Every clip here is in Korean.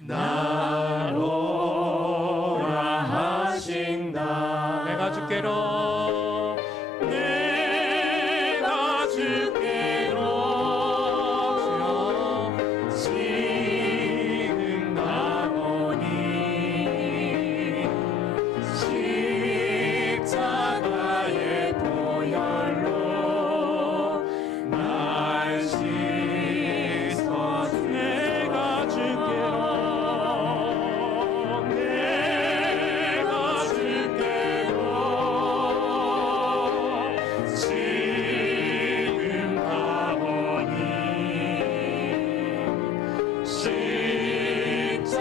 날 오라 하신다. 내가 주께로 내가 주께로 지금 가보니 십자가의 보혈로 날 씻어 내가 주께로 내가 주께로 지금 가보니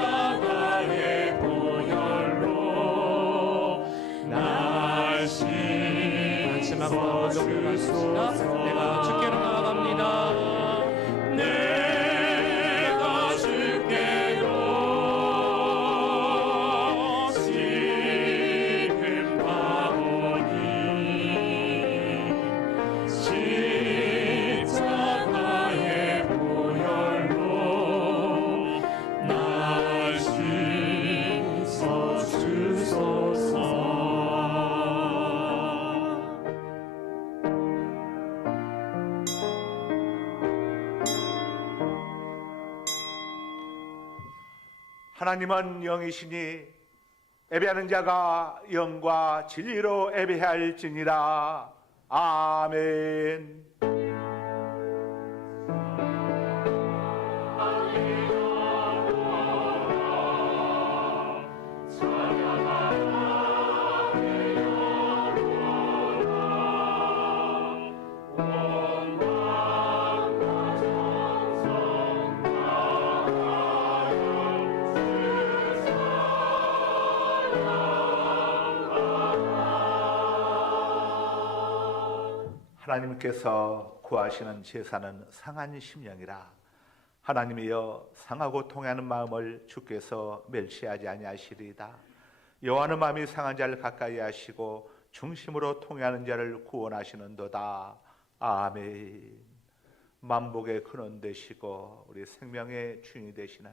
십자가의 보혈로 날 마지막으로 씻어 기도합시다. 내가 주께로 나아갑니다. 내가 주께로 지금 가보니 십자가의 보혈로 날 씻어 주소서. 하나님은 영이시니 예배하는 자가 영과 진리로 예배할지니라. 아멘. 하나님께서 구하시는 제사는 상한 심령이라. 하나님이여 상하고 통하는 마음을 주께서 멸시하지 아니하시리이다. 여호와는 마음이 상한 자를 가까이 하시고 중심으로 통하는 자를 구원하시는도다. 아멘. 만복의 근원 되시고 우리 생명의 주인이 되시는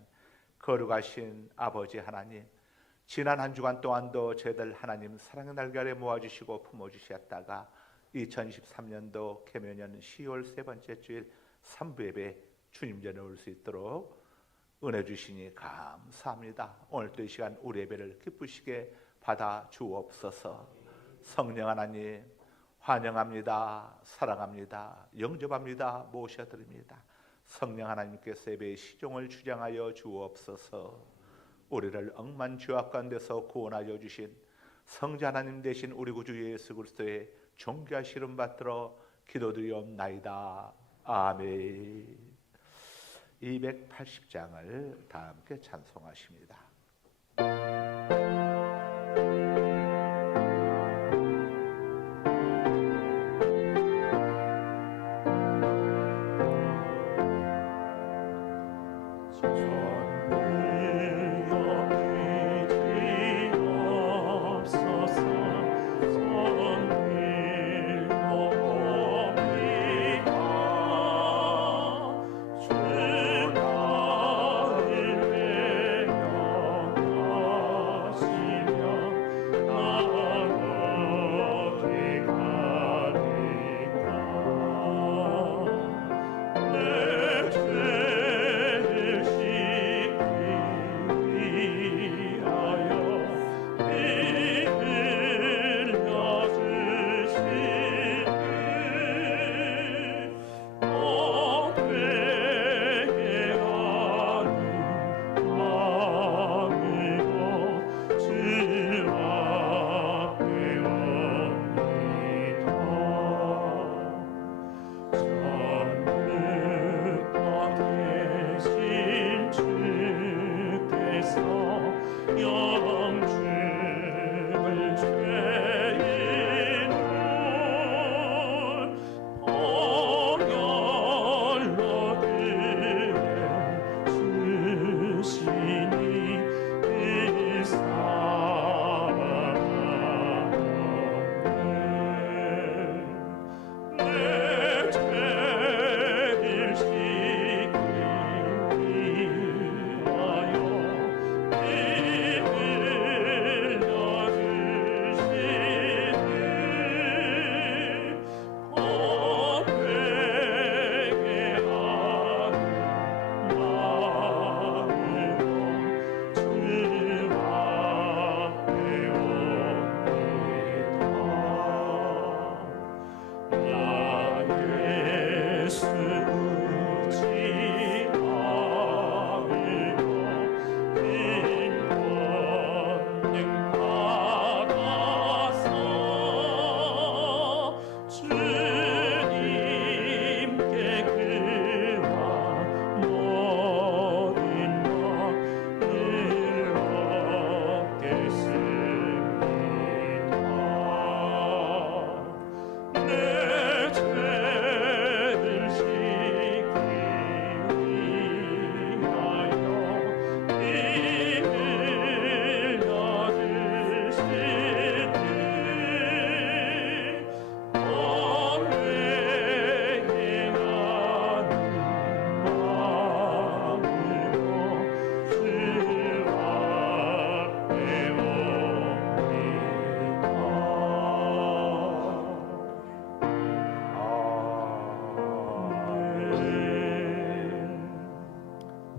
거룩하신 아버지 하나님, 지난 한 주간 동안도 저희들 하나님 사랑의 날개에 모아주시고 품어주셨다가 2023년도 개묘년 10월 세 번째 주일 3부 예배 주님 전에 올 수 있도록 은혜 주시니 감사합니다. 오늘도 이 시간 우리 예배를 기쁘시게 받아 주옵소서. 성령 하나님 환영합니다. 사랑합니다. 영접합니다. 모셔드립니다. 성령 하나님께서 예배의 시종을 주장하여 주옵소서. 우리를 억만죄악 가운데서 구원하여 주신 성자 하나님 되신 우리 구주 예수 그리스도의 존귀하신 이름 받들어 기도드리옵나이다. 아멘. 280장을 다 함께 찬송하십니다.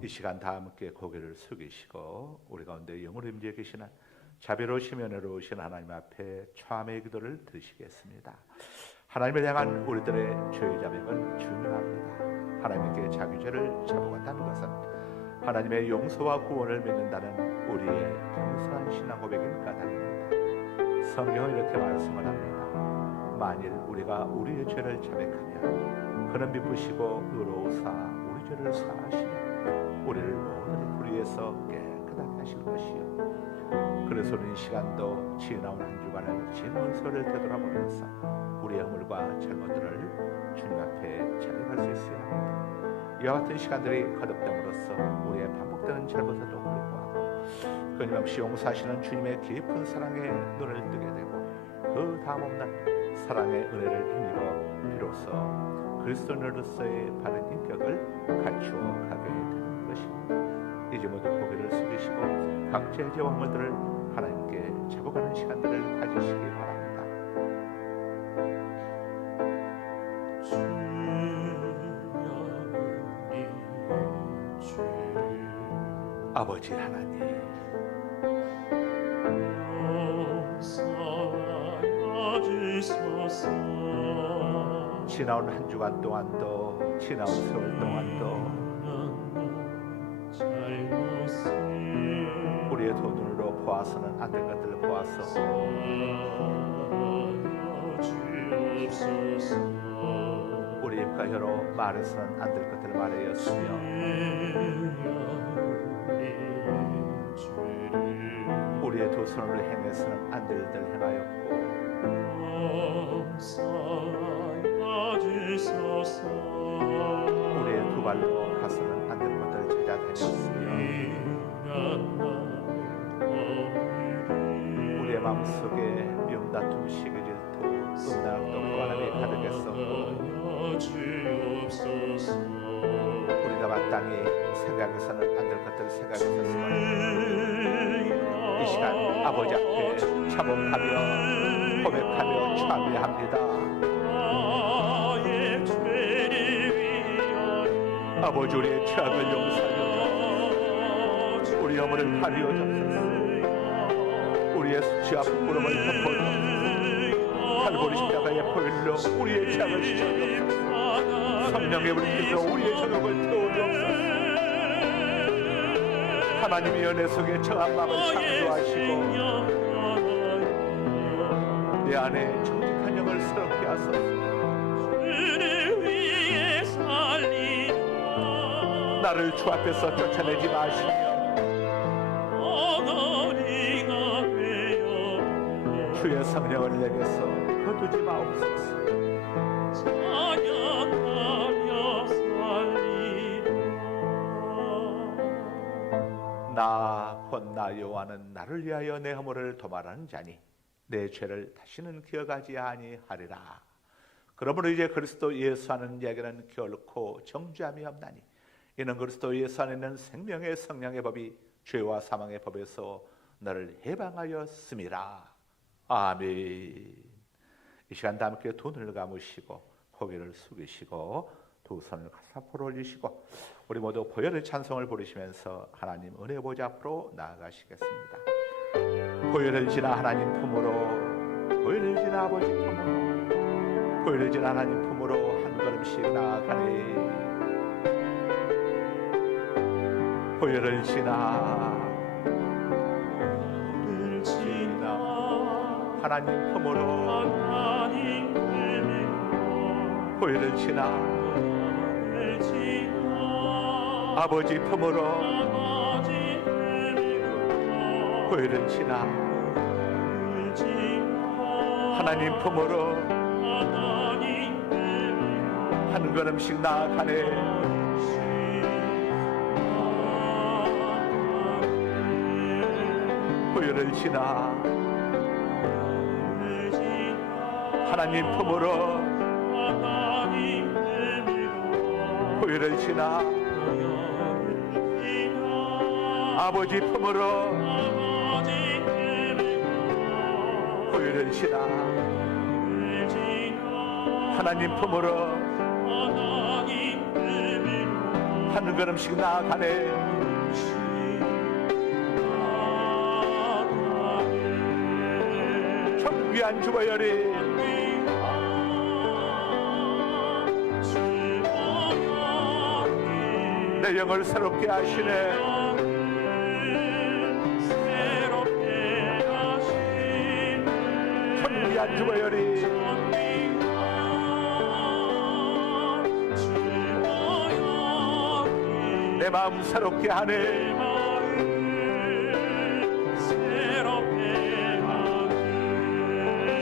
시간 다 함께 고개를 숙이시고 우리 가운데 영으로 임재 계시는 자비로우시며 은혜로우신 하나님 앞에 초함의 기도를 드리시겠습니다. 하나님을 향한 우리들의 죄의 자백은 중요합니다. 하나님께 자기 죄를 잡아간다는 것은 하나님의 용서와 구원을 믿는다는 우리의 겸손한 신앙 고백인 까닭입니다. 성경은 이렇게 말씀을 합니다. 만일 우리가 우리의 죄를 자백하면 그는 미쁘시고 의로우사 우리 죄를 사하시며 우리를 모든 불의에서 깨끗하게 하실 것이요. 그래서 우리는 이 시간도 지나온 한 주간을 지나온 세월을 되돌아보면서 우리의 허물과 잘못들을 주님 앞에 자백할 수 있어야 합니다. 이와 같은 시간들이 거듭됨으로써 우리의 반복되는 잘못에도 불구하고 끊임없이 용서하시는 주님의 깊은 사랑에 눈을 뜨게 되고 그 다음없는 사랑의 은혜를 힘입어 비로소 그리스도인으로서의 바른 인격을 갖추어 가게 되는 것입니다. 이제 모두 고개를 숙이시고 각자의 죄와 허물들을 하나님께 잡아가는 시간들을 가지시기 바랍니다. 아버지 하나님, 지나온 한 주간 동안도 지나온 세월 동안도 우리의 두 눈으로 보아서는 안 될 것들을 보아서 우리 입과 혀로 말해서는 안 될 것들을 말하였으며 우리의 두 손으로 행해서는 안 될 일들을 행하였고 우리의 두 발로 가서는 안 될 것들을 찾아다녔으며 우리의 마음속에 미움, 다툼, 시기, 질투, 음란함, 또 교만함이 가득했었고 우리가 마땅히 생각해서는 안 될 것들을 생각했었으므로 이 시간 아버지 앞에 자복하며 고백하며 참여합니다. 아버지 우리의 죄악을 용서하여 우리 허물을 가리워 주옵소서. 우리의 수치와 부끄러움을 덮어주옵소서. 칼보리 십자가의 보혈로 우리의 죄악을 씻어주옵소서. 성령의 물길로 우리의 저녁을 태워주옵소서. 하나님의 은혜 속에 정한 마음을 창조하시고 내 안에 정직한 영을 새롭게 하소서. 나를 주 앞에서 쫓아내지 마시며 주의 성령을 내게서 거두지 마옵소서. 나 곧 나 여호와는 나를 위하여 내 허물을 도말하는 자니 내 죄를 다시는 기억하지 아니하리라. 그러므로 이제 그리스도 예수 하는 이야기는 결코 정죄함이 없나니 이는 그리스도 예수 안에 있는 생명의 성령의 법이 죄와 사망의 법에서 너를 해방하였음이라. 아멘. 이 시간 다 함께 두 눈을 감으시고 고개를 숙이시고 두 손을 가슴 앞으로 올리시고 우리 모두 보혈의 찬송을 부르시면서 하나님 은혜 보좌 앞으로 나아가시겠습니다. 보혈을 지나 하나님 품으로, 보혈을 지나 아버지 품으로, 보혈을 지나 하나님 품으로 한 걸음씩 나아가네. 보혈을 지나 하나님 품으로, 보혈을 지나 아버지 품으로, 보혈을 지나 하나님 품으로 한 걸음씩 나아가네. 보혈을 지나 하나님 품으로, 보혈을 지나 아버지 품으로, 보혈을 지나 하나님 품으로 한 걸음씩 나아가네. 전 위안 주보혈이 내 영을 새롭게 하시네. 전 위안 주보혈이 내 마음 새롭게 하네.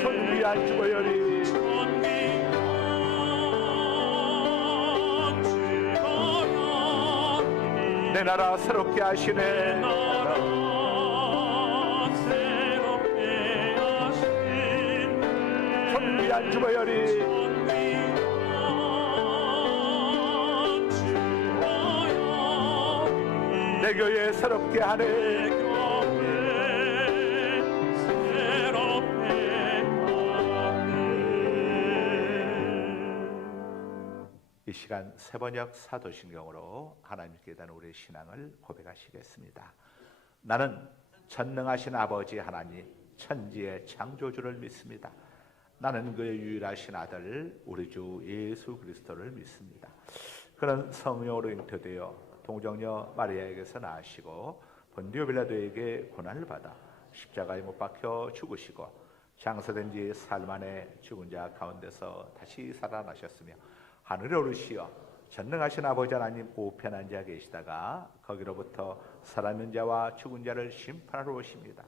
전 위안 주보혈이 내 나라 새롭게 하시네. 전 위안 주보혈이 내 교회 새롭게 하네. 이 시간 세번역 사도신경으로 하나님께 대한 우리의 신앙을 고백하시겠습니다. 나는 전능하신 아버지 하나님, 천지의 창조주를 믿습니다. 나는 그의 유일하신 아들 우리 주 예수 그리스도를 믿습니다. 그는 성령으로 잉태되어 동정녀 마리아에게서 나시고 본디오 빌라도에게 고난을 받아 십자가에 못 박혀 죽으시고 장사된 지 사흘 만에 죽은 자 가운데서 다시 살아나셨으며 하늘에 오르시어 전능하신 아버지 하나님 우편 앉아 계시다가 거기로부터 살아있는 자와 죽은 자를 심판하러 오십니다.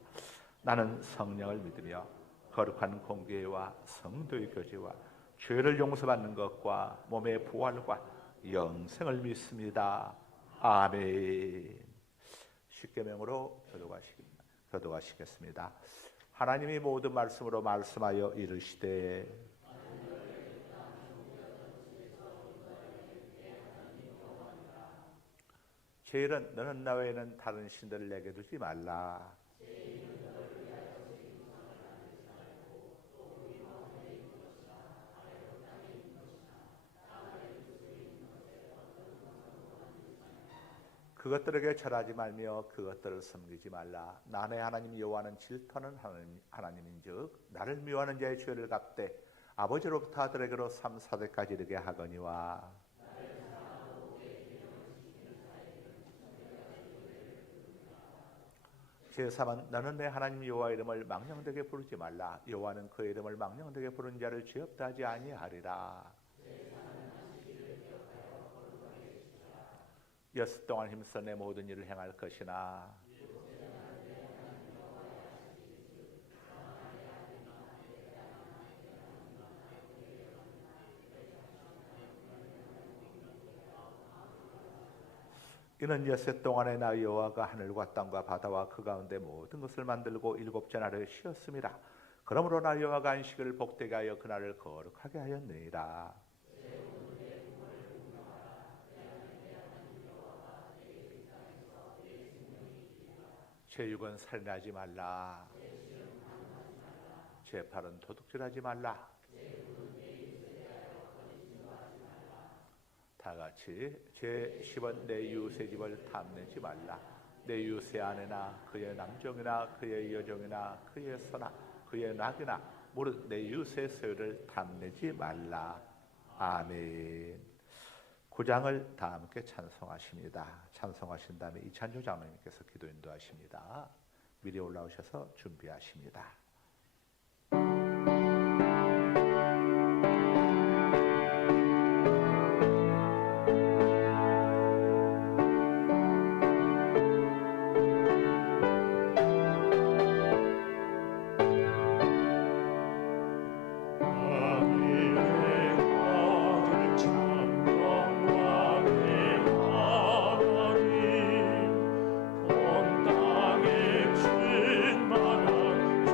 나는 성령을 믿으며 거룩한 공교회와 성도의 교제와 죄를 용서받는 것과 몸의 부활과 영생을 믿습니다. 아멘. 십계명으로 교도하시겠습니다. 하나님이 모든 말씀으로 말씀하여 이르시되 제1은 너는 나 외에는 다른 신들을 내게 두지 말라. 그것들에게 절하지 말며 그것들을 섬기지 말라. 나의 하나님 여호와는 질투하는 하나님인즉 나를 미워하는 자의 죄를 갚되 아버지로부터 아들에게로 3, 4대까지 이르게 하거니와. 제3은 너는 내 하나님 여호와 이름을 망령되게 부르지 말라. 여호와는 그의 이름을 망령되게 부르는 자를 죄 없다 하지 아니하리라. 여섯 동안 힘써 내 모든 일을 행할 것이나 이는 엿새 동안에 나 여호와가 하늘과 땅과 바다와 그 가운데 모든 것을 만들고 일곱째 날을 쉬었음이라. 그러므로 나 여호와가 안식을 복되게 하여 그날을 거룩하게 하였느니라. 제6은 살인하지 말라. 제8은 도둑질하지 말라. 다 같이 제10은 내 이웃의 집을 탐내지 말라. 내 이웃의 아내나 그의 남종이나 그의 여종이나 그의 소나 그의 낙이나 무릇 내 이웃의 소유를 탐내지 말라. 아멘. 9장을 다 함께 찬송하십니다. 찬송하신 다음에 이찬조 장로님께서 기도 인도하십니다. 미리 올라오셔서 준비하십니다. 온 땅에 충만한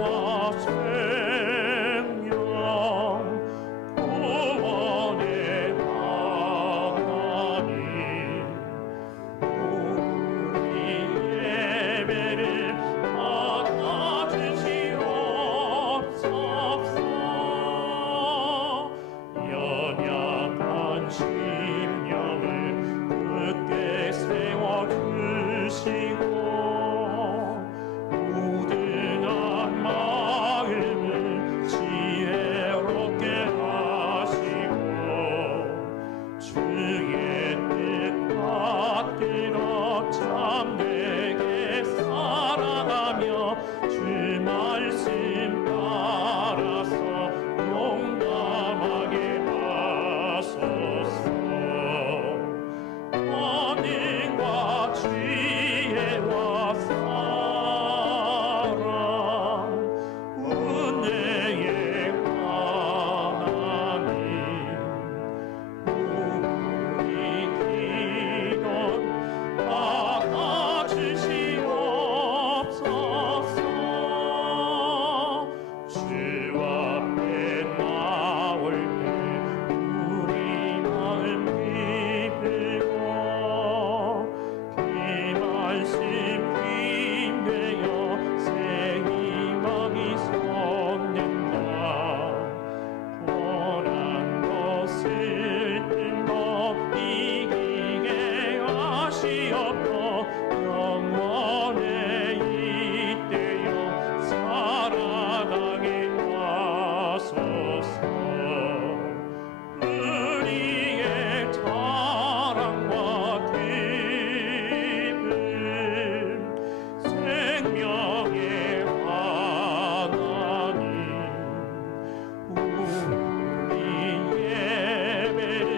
생명과 생명 구원의 하나님 우리 예배를 받아주시옵소서. 연약한 심령을 굳게 세워주시고 우둔한 마음을 지혜롭게 하시고 주의 뜻 받들어 참되게 살아가며 주 말씀 따라서 용감하게 하소서. 권능과 지혜와 사랑 은혜의 하나님 우리 기도 받아주시옵소서. 주 앞에 나올 때 우리 마음 기쁘고 그 말씀 힘내어 새 희망이 솟는다. 고난 것을 뜬거 이기게 하시옵고 영원에 이때여 살아가게 하소서. 우리의 자랑과 기쁨 생명의 하나님 우리 예배를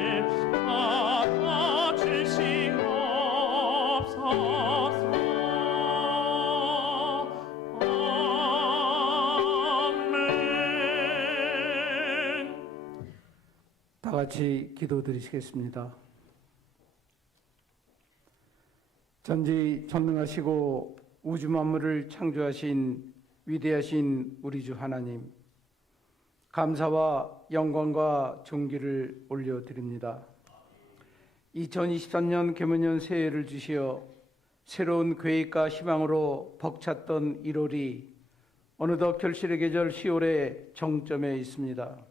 받아주시옵소서. 아멘. 다 같이 기도드리시겠습니다. 전지 전능하시고 우주 만물을 창조하신 위대하신 우리 주 하나님, 감사와 영광과 존귀를 올려드립니다. 2023년 계문년 새해를 주시어 새로운 계획과 희망으로 벅찼던 1월이 어느덧 결실의 계절 10월의 정점에 있습니다.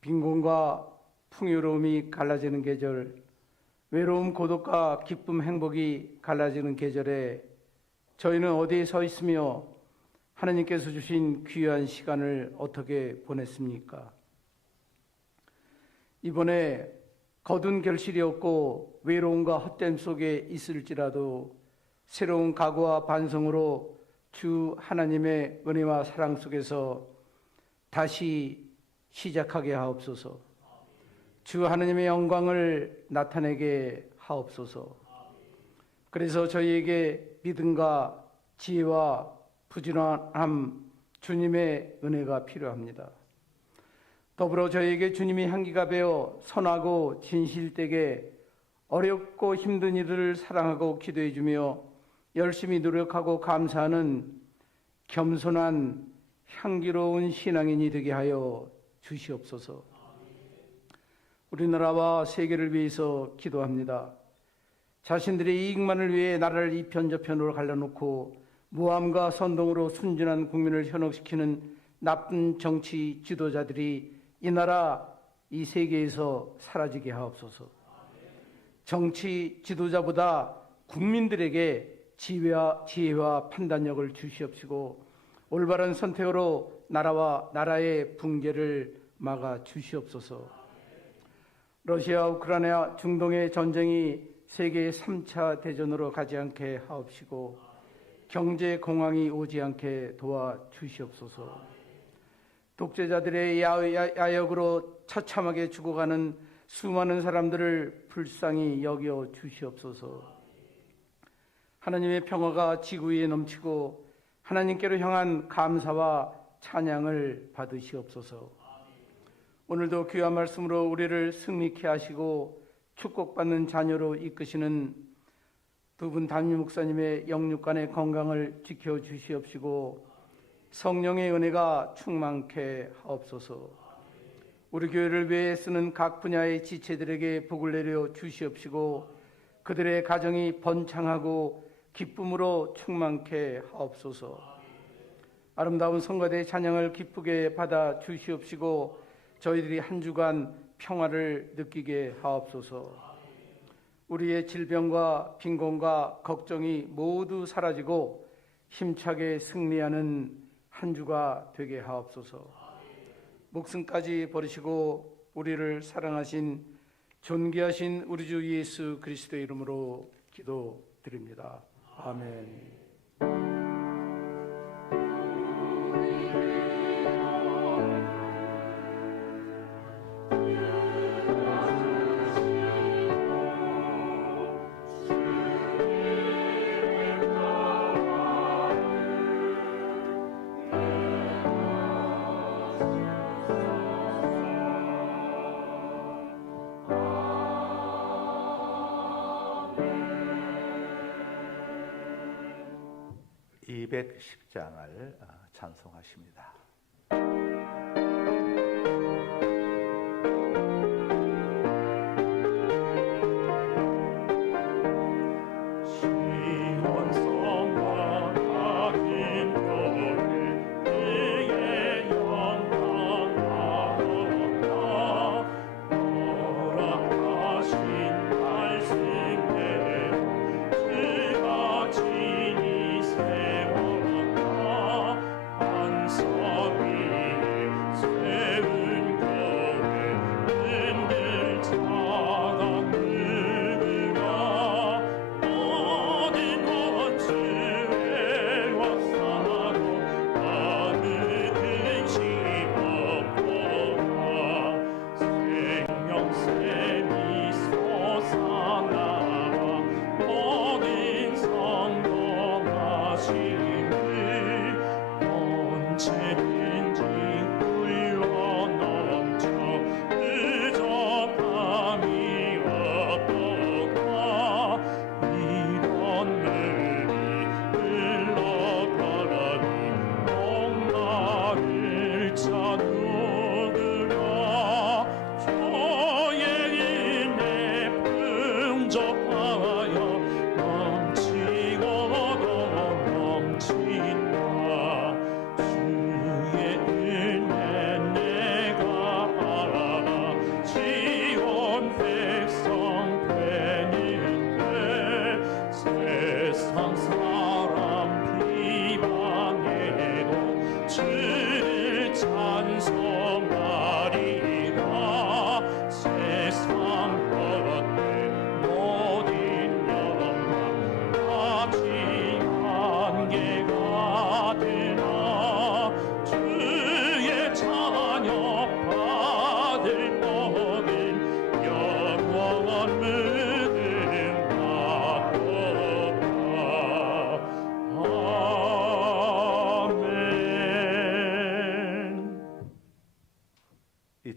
빈곤과 풍요로움이 갈라지는 계절, 외로움, 고독과 기쁨, 행복이 갈라지는 계절에 저희는 어디에 서 있으며 하나님께서 주신 귀한 시간을 어떻게 보냈습니까? 이번에 거둔 결실이 없고 외로움과 헛됨 속에 있을지라도 새로운 각오와 반성으로 주 하나님의 은혜와 사랑 속에서 다시 시작하게 하옵소서. 주 하나님의 영광을 나타내게 하옵소서. 그래서 저희에게 믿음과 지혜와 부지런함, 주님의 은혜가 필요합니다. 더불어 저희에게 주님이 향기가 배어 선하고 진실되게 어렵고 힘든 이들을 사랑하고 기도해 주며 열심히 노력하고 감사하는 겸손한 향기로운 신앙인이 되게 하여 주시옵소서. 우리나라와 세계를 위해서 기도합니다. 자신들의 이익만을 위해 나라를 이편저편으로 갈라놓고 모함과 선동으로 순진한 국민을 현혹시키는 나쁜 정치 지도자들이 이 나라, 이 세계에서 사라지게 하옵소서. 정치 지도자보다 국민들에게 지혜와 판단력을 주시옵시고 올바른 선택으로 나라와 나라의 붕괴를 막아 주시옵소서. 러시아, 우크라이나, 중동의 전쟁이 세계 3차 대전으로 가지 않게 하옵시고 경제 공황이 오지 않게 도와주시옵소서. 독재자들의 야욕으로 처참하게 죽어가는 수많은 사람들을 불쌍히 여겨 주시옵소서. 하나님의 평화가 지구 위에 넘치고 하나님께로 향한 감사와 찬양을 받으시옵소서. 오늘도 귀한 말씀으로 우리를 승리케 하시고 축복받는 자녀로 이끄시는 두 분 담임 목사님의 영육간의 건강을 지켜주시옵시고 성령의 은혜가 충만케 하옵소서. 우리 교회를 위해 쓰는 각 분야의 지체들에게 복을 내려 주시옵시고 그들의 가정이 번창하고 기쁨으로 충만케 하옵소서. 아름다운 성가대 찬양을 기쁘게 받아 주시옵시고 저희들이 한 주간 평화를 느끼게 하옵소서. 우리의 질병과 빈곤과 걱정이 모두 사라지고 힘차게 승리하는 한 주가 되게 하옵소서. 목숨까지 버리시고 우리를 사랑하신 존귀하신 우리 주 예수 그리스도의 이름으로 기도드립니다. 아멘. 210장을 찬송하십니다.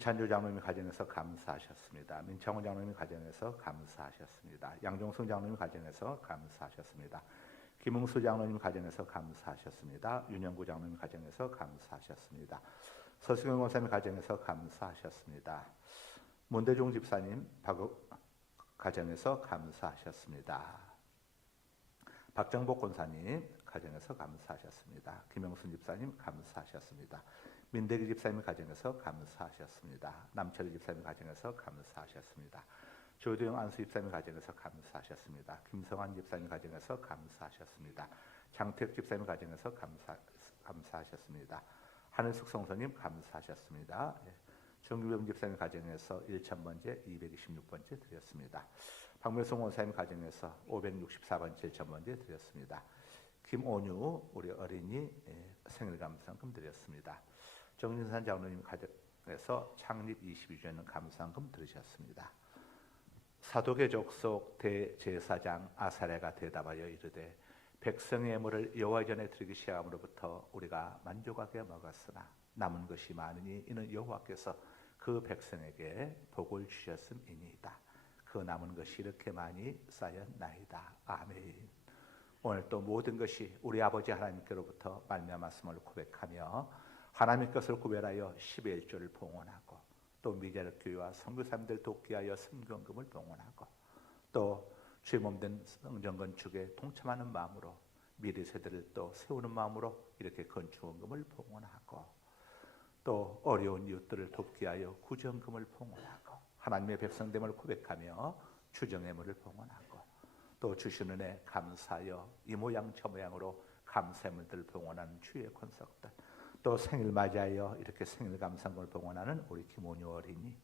이찬주 장로님 가정에서 감사하셨습니다. 민창원 장로님 가정에서 감사하셨습니다. 양종성 장로님 가정에서 감사하셨습니다. 김웅수 장로님 가정에서 감사하셨습니다. 윤영구 장로님 가정에서 감사하셨습니다. 서승영 권사님 가정에서 감사하셨습니다. 문대종 집사님 가정에서 감사하셨습니다. 박정복 권사님 가정에서 감사하셨습니다. 김영순 집사님 감사하셨습니다. 민대기 집사님 가정에서 감사하셨습니다. 남철희 집사님 가정에서 감사하셨습니다. 조도영 안수 집사님 가정에서 감사하셨습니다. 김성환 집사님 가정에서 감사하셨습니다. 장택 집사님 가정에서 감사하셨습니다. 하늘숙 성서님 감사하셨습니다. 정규병 집사님 가정에서 1000번째, 226번째 드렸습니다. 박묘성 원사님 가정에서 564번째, 1000번째 드렸습니다. 김온유 우리 어린이 생일 감사금 드렸습니다. 정진산 장로님 가정에서 창립 22주년 감사금 들으셨습니다. 사독의 족속 대제사장 아사랴가 대답하여 이르되 백성의 예물을 여호와 전에 드리기 시작함으로부터 우리가 만족하게 먹었으나 남은 것이 많으니 이는 여호와께서 그 백성에게 복을 주셨음이니이다. 그 남은 것이 이렇게 많이 쌓였나이다. 아멘. 오늘 또 모든 것이 우리 아버지 하나님께로부터 말미암았음을 고백하며 하나님의 것을 구별하여 10의 1조를 봉헌하고 또 미자력 교회와 선교사님들 돕기 위하여 성경금을 봉헌하고 또 주의 몸된 성전 건축에 동참하는 마음으로 미래 세대를 또 세우는 마음으로 이렇게 건축원금을 봉헌하고 또 어려운 이웃들을 돕기 위하여 구정금을 봉헌하고 하나님의 백성됨을 고백하며 주정예물을 봉헌하고 또 주신 은혜 감사하여 이 모양 저 모양으로 감사물들을 봉헌하는 주의 권속들 또 생일 맞이하여 이렇게 생일 감상을 봉헌하는 우리 김원효 어린이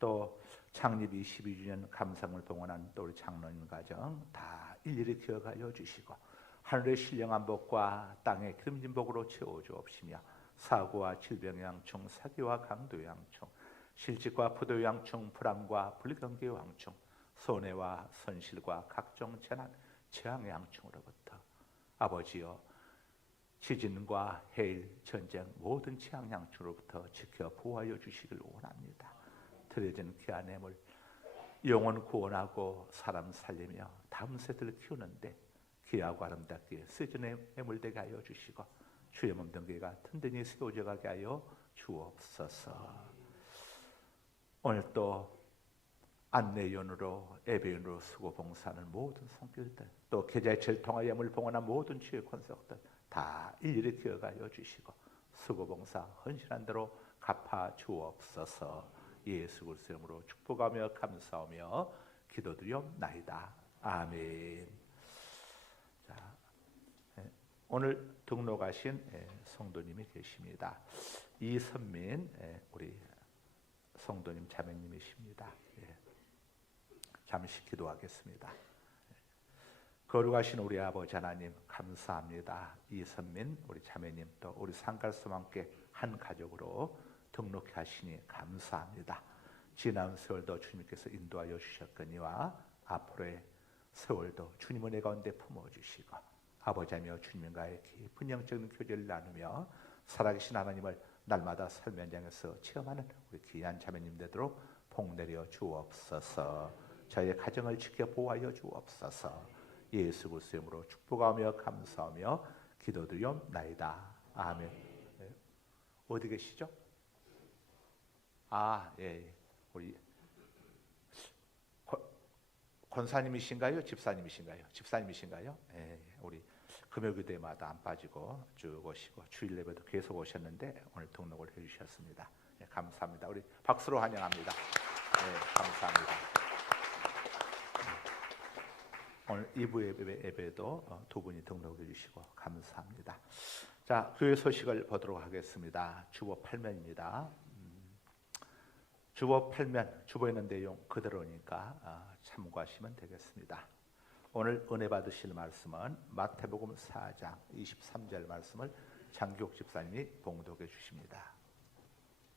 또 창립 22주년 감상을 봉헌하는 또 우리 장로님 가정 다 일일이 기억하여 주시고 하늘의 신령한 복과 땅의 기름진 복으로 채워주옵시며 사고와 질병의 양충 사기와 강도의 양충 실직과 부도의 양충 불안과 불경계의 양충 손해와 손실과 각종 재난 재앙의 양충으로부터 아버지여 지진과 해일 전쟁 모든 재앙 양충으로부터 지켜 보호하여 주시길 원합니다. 드려진 귀한 예물 영혼 구원하고 사람 살리며 다음 세대를 키우는데 귀하고 아름답게 쓰여진 예물되게 하여 주시고 주의 몸된 교회가 든든히 세워져 가게 하여 주옵소서. 오늘 또 안내연으로 예배연으로 수고 봉사하는 모든 성길들 또 계좌이체를 통하여 예물 봉헌한 모든 주의 권속들 다 일일이 기억하여 주시고 수고 봉사 헌신한 대로 갚아 주옵소서. 예수 그리스도의 이름으로 축복하며 감사하며 기도드리옵나이다. 아멘. 자, 오늘 등록하신 성도님이 계십니다. 이선민 우리 성도님 자매님이십니다. 잠시 기도하겠습니다. 거룩하신 우리 아버지 하나님 감사합니다. 이선민 우리 자매님 또 우리 상갈섬 함께 한 가족으로 등록해 하시니 감사합니다. 지난 세월도 주님께서 인도하여 주셨거니와 앞으로의 세월도 주님의 내 가운데 품어주시고 아버지하며 주님과의 깊은 영적인 교제를 나누며 살아계신 하나님을 날마다 삶의 현장에서 체험하는 우리 귀한 자매님 되도록 복내려 주옵소서. 저의 가정을 지켜 보호하여 주옵소서. 예수 그리스도의 이름으로 축복하며 감사하며 기도드리옵나이다. 아멘. 어디 계시죠? 우리 권사님이신가요? 집사님이신가요? 집사님이신가요? 우리 금요기도마다 안 빠지고 쭉 오시고 주일 예배도 계속 오셨는데 오늘 등록을 해주셨습니다. 감사합니다. 우리 박수로 환영합니다. 감사합니다. 오늘 2부 예배도 두 분이 등록해 주시고 감사합니다. 자, 교회 소식을 보도록 하겠습니다. 주보 8면입니다. 주보 8면, 주보에 있는 내용 그대로니까 참고하시면 되겠습니다. 오늘 은혜 받으실 말씀은 마태복음 4장 23절 말씀을 장기옥 집사님이 봉독해 주십니다.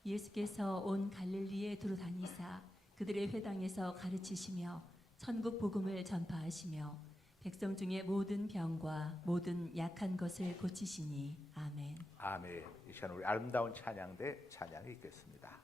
예수께서 온 갈릴리에 두루 다니사 그들의 회당에서 가르치시며 천국 복음을 전파하시며 백성 중에 모든 병과 모든 약한 것을 고치시니 아멘. 아멘. 이 시간 우리 아름다운 찬양대 찬양이 있겠습니다.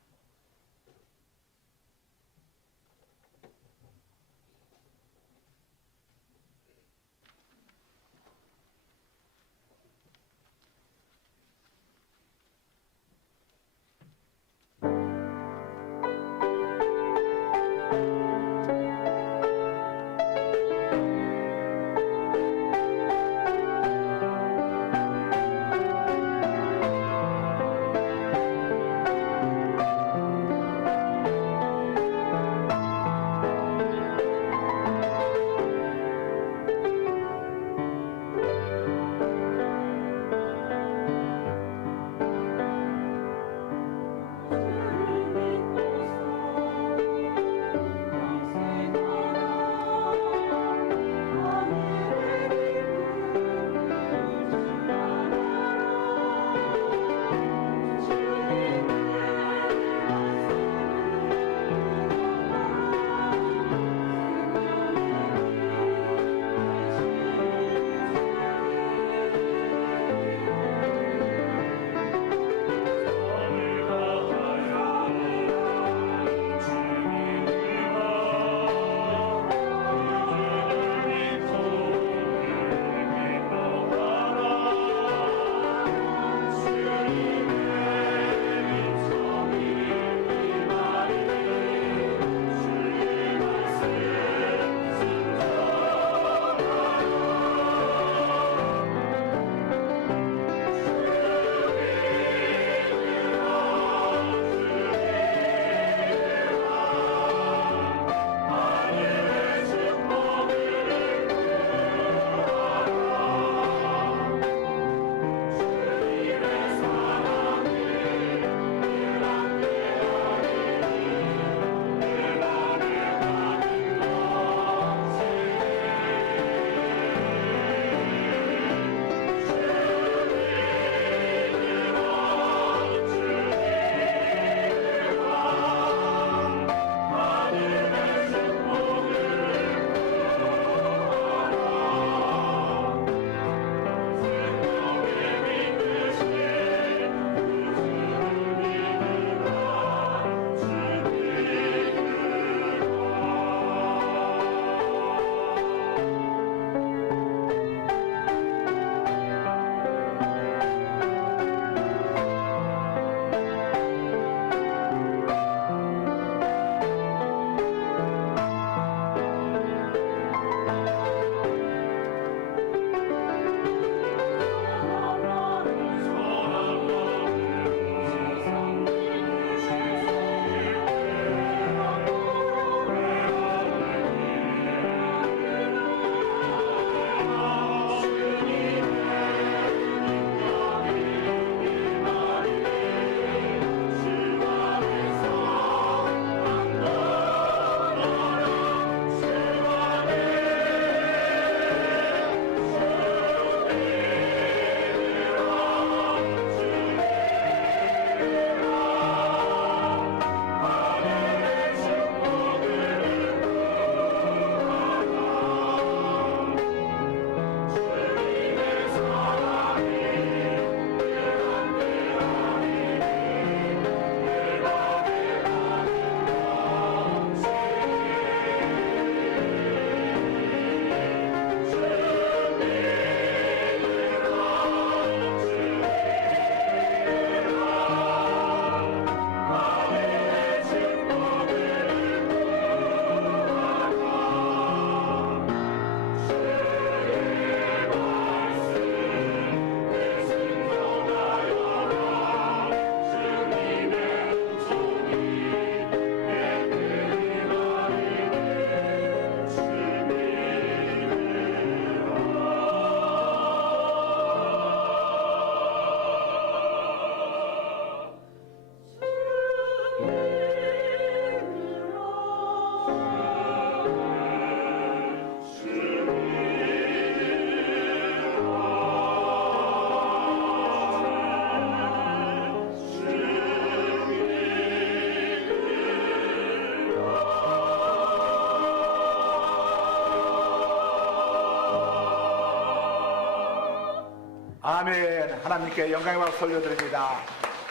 아멘. 하나님께 영광의 박수 올려드립니다.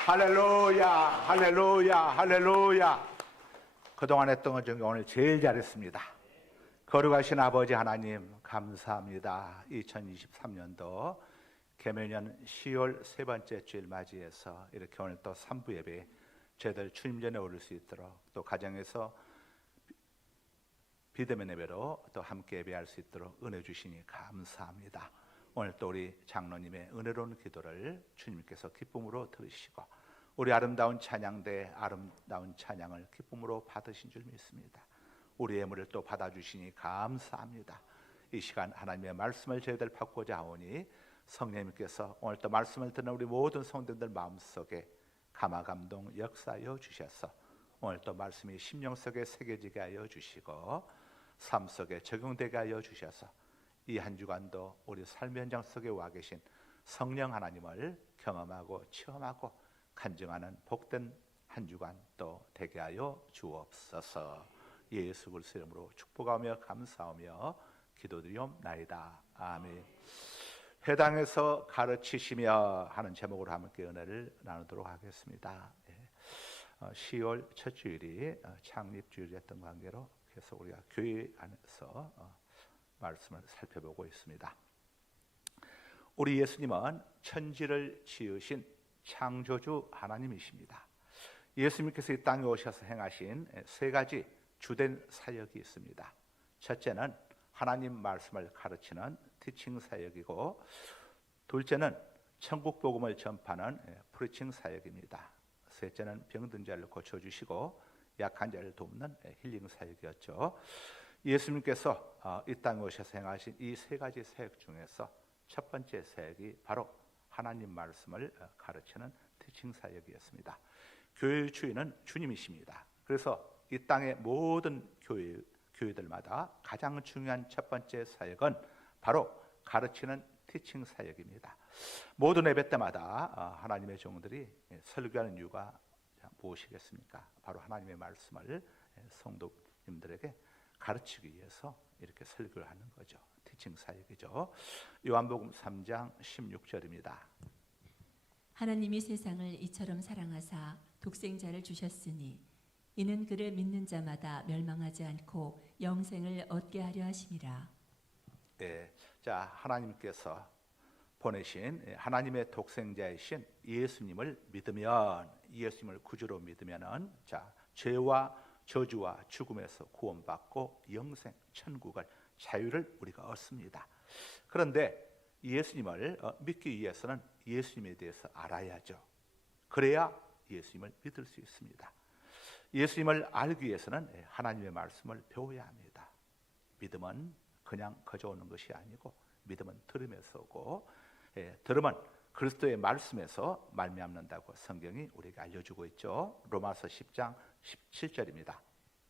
할렐루야, 할렐루야, 할렐루야. 그동안 했던 것 중에 오늘 제일 잘했습니다. 거룩하신 아버지 하나님 감사합니다. 2023년도 개묘년 10월 세 번째 주일 맞이해서 이렇게 오늘 또 3부 예배 저희들 주님 전에 오를 수 있도록 또 가정에서 비대면 예배로 또 함께 예배할 수 있도록 은혜 주시니 감사합니다. 오늘 또 우리 장로님의 은혜로운 기도를 주님께서 기쁨으로 들으시고 우리 아름다운 찬양대 아름다운 찬양을 기쁨으로 받으신 줄 믿습니다. 우리의 예물을 또 받아주시니 감사합니다. 이 시간 하나님의 말씀을 저희들 받고자 하오니 성령님께서 오늘 또 말씀을 듣는 우리 모든 성도들 마음속에 감화감동 역사하여 주셔서 오늘 또 말씀이 심령 속에 새겨지게 하여 주시고 삶 속에 적용되게 하여 주셔서 이 한 주간도 우리 삶의 현장 속에 와 계신 성령 하나님을 경험하고 체험하고 간증하는 복된 한 주간 또 되게 하여 주옵소서. 예수 그리스도 이름으로 축복하며 감사하며 기도드리옵나이다. 아멘. 회당에서 가르치시며 하는 제목으로 함께 은혜를 나누도록 하겠습니다. 10월 첫 주일이 창립주일이었던 관계로 계속 우리가 교회 안에서 말씀을 살펴보고 있습니다. 우리 예수님은 천지를 지으신 창조주 하나님이십니다. 예수님께서 이 땅에 오셔서 행하신 세 가지 주된 사역이 있습니다. 첫째는 하나님 말씀을 가르치는 티칭 사역이고, 둘째는 천국 복음을 전파하는 프리칭 사역입니다. 셋째는 병든 자를 고쳐주시고 약한 자를 돕는 힐링 사역이었죠. 예수님께서 이 땅에 오셔서 행하신 이 세 가지 사역 중에서 첫 번째 사역이 바로 하나님 말씀을 가르치는 티칭 사역이었습니다. 교회의 주인은 주님이십니다. 그래서 이 땅의 모든 교회들마다 가장 중요한 첫 번째 사역은 바로 가르치는 티칭 사역입니다. 모든 예배 때마다 하나님의 종들이 설교하는 이유가 무엇이겠습니까? 바로 하나님의 말씀을 성도님들에게 가르치기 위해서 이렇게 설교를 하는 거죠. 티칭 사역이죠. 요한복음 3장 16절입니다. 하나님이 세상을 이처럼 사랑하사 독생자를 주셨으니 이는 그를 믿는 자마다 멸망하지 않고 영생을 얻게 하려 하심이라. 자, 하나님께서 보내신 하나님의 독생자이신 예수님을 믿으면, 예수님을 구주로 믿으면은 자, 죄와 저주와 죽음에서 구원받고 영생, 천국을, 자유를 우리가 얻습니다. 그런데 예수님을 믿기 위해서는 예수님에 대해서 알아야죠. 그래야 예수님을 믿을 수 있습니다. 예수님을 알기 위해서는 하나님의 말씀을 배워야 합니다. 믿음은 그냥 거저 오는 것이 아니고 믿음은 들음에서 오고, 들음은 그리스도의 말씀에서 말미암는다고 성경이 우리에게 알려주고 있죠. 로마서 10장 17절입니다.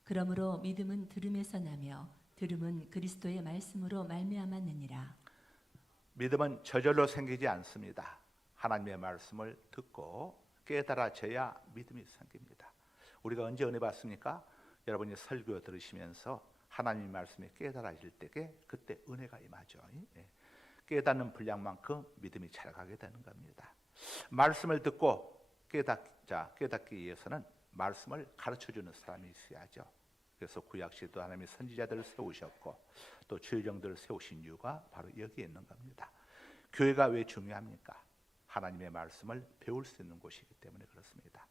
그러므로 믿음은 들음에서 나며 들음은 그리스도의 말씀으로 말미암았느니라. 믿음은 저절로 생기지 않습니다. 하나님의 말씀을 듣고 깨달아져야 믿음이 생깁니다. 우리가 언제 은혜 받습니까? 여러분이 설교 들으시면서 하나님의 말씀이 깨달아질 때에 그때 은혜가 임하죠. 깨닫는 분량만큼 믿음이 자라가게 되는 겁니다. 말씀을 듣고 깨닫기 위해서는 말씀을 가르쳐주는 사람이 있어야죠. 그래서 구약시대도 하나님의 선지자들을 세우셨고 또 주의정들을 세우신 이유가 바로 여기에 있는 겁니다. 교회가 왜 중요합니까? 하나님의 말씀을 배울 수 있는 곳이기 때문에 그렇습니다.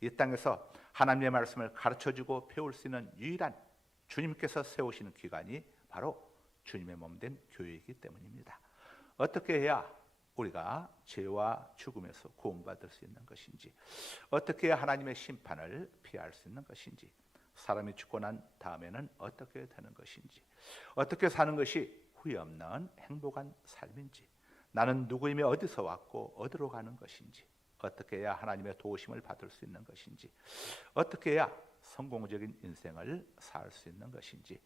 이 땅에서 하나님의 말씀을 가르쳐주고 배울 수 있는 유일한 주님께서 세우시는 기관이 바로 주님의 몸된 교회이기 때문입니다. 어떻게 해야 우리가 죄와 죽음에서 구원받을 수 있는 것인지, 어떻게 해야 하나님의 심판을 피할 수 있는 것인지, 사람이 죽고 난 다음에는 어떻게 되는 것인지, 어떻게 사는 것이 후회 없는 행복한 삶인지, 나는 누구이며 어디서 왔고 어디로 가는 것인지, 어떻게 해야 하나님의 도우심을 받을 수 있는 것인지, 어떻게 해야 성공적인 인생을 살 수 있는 것인지,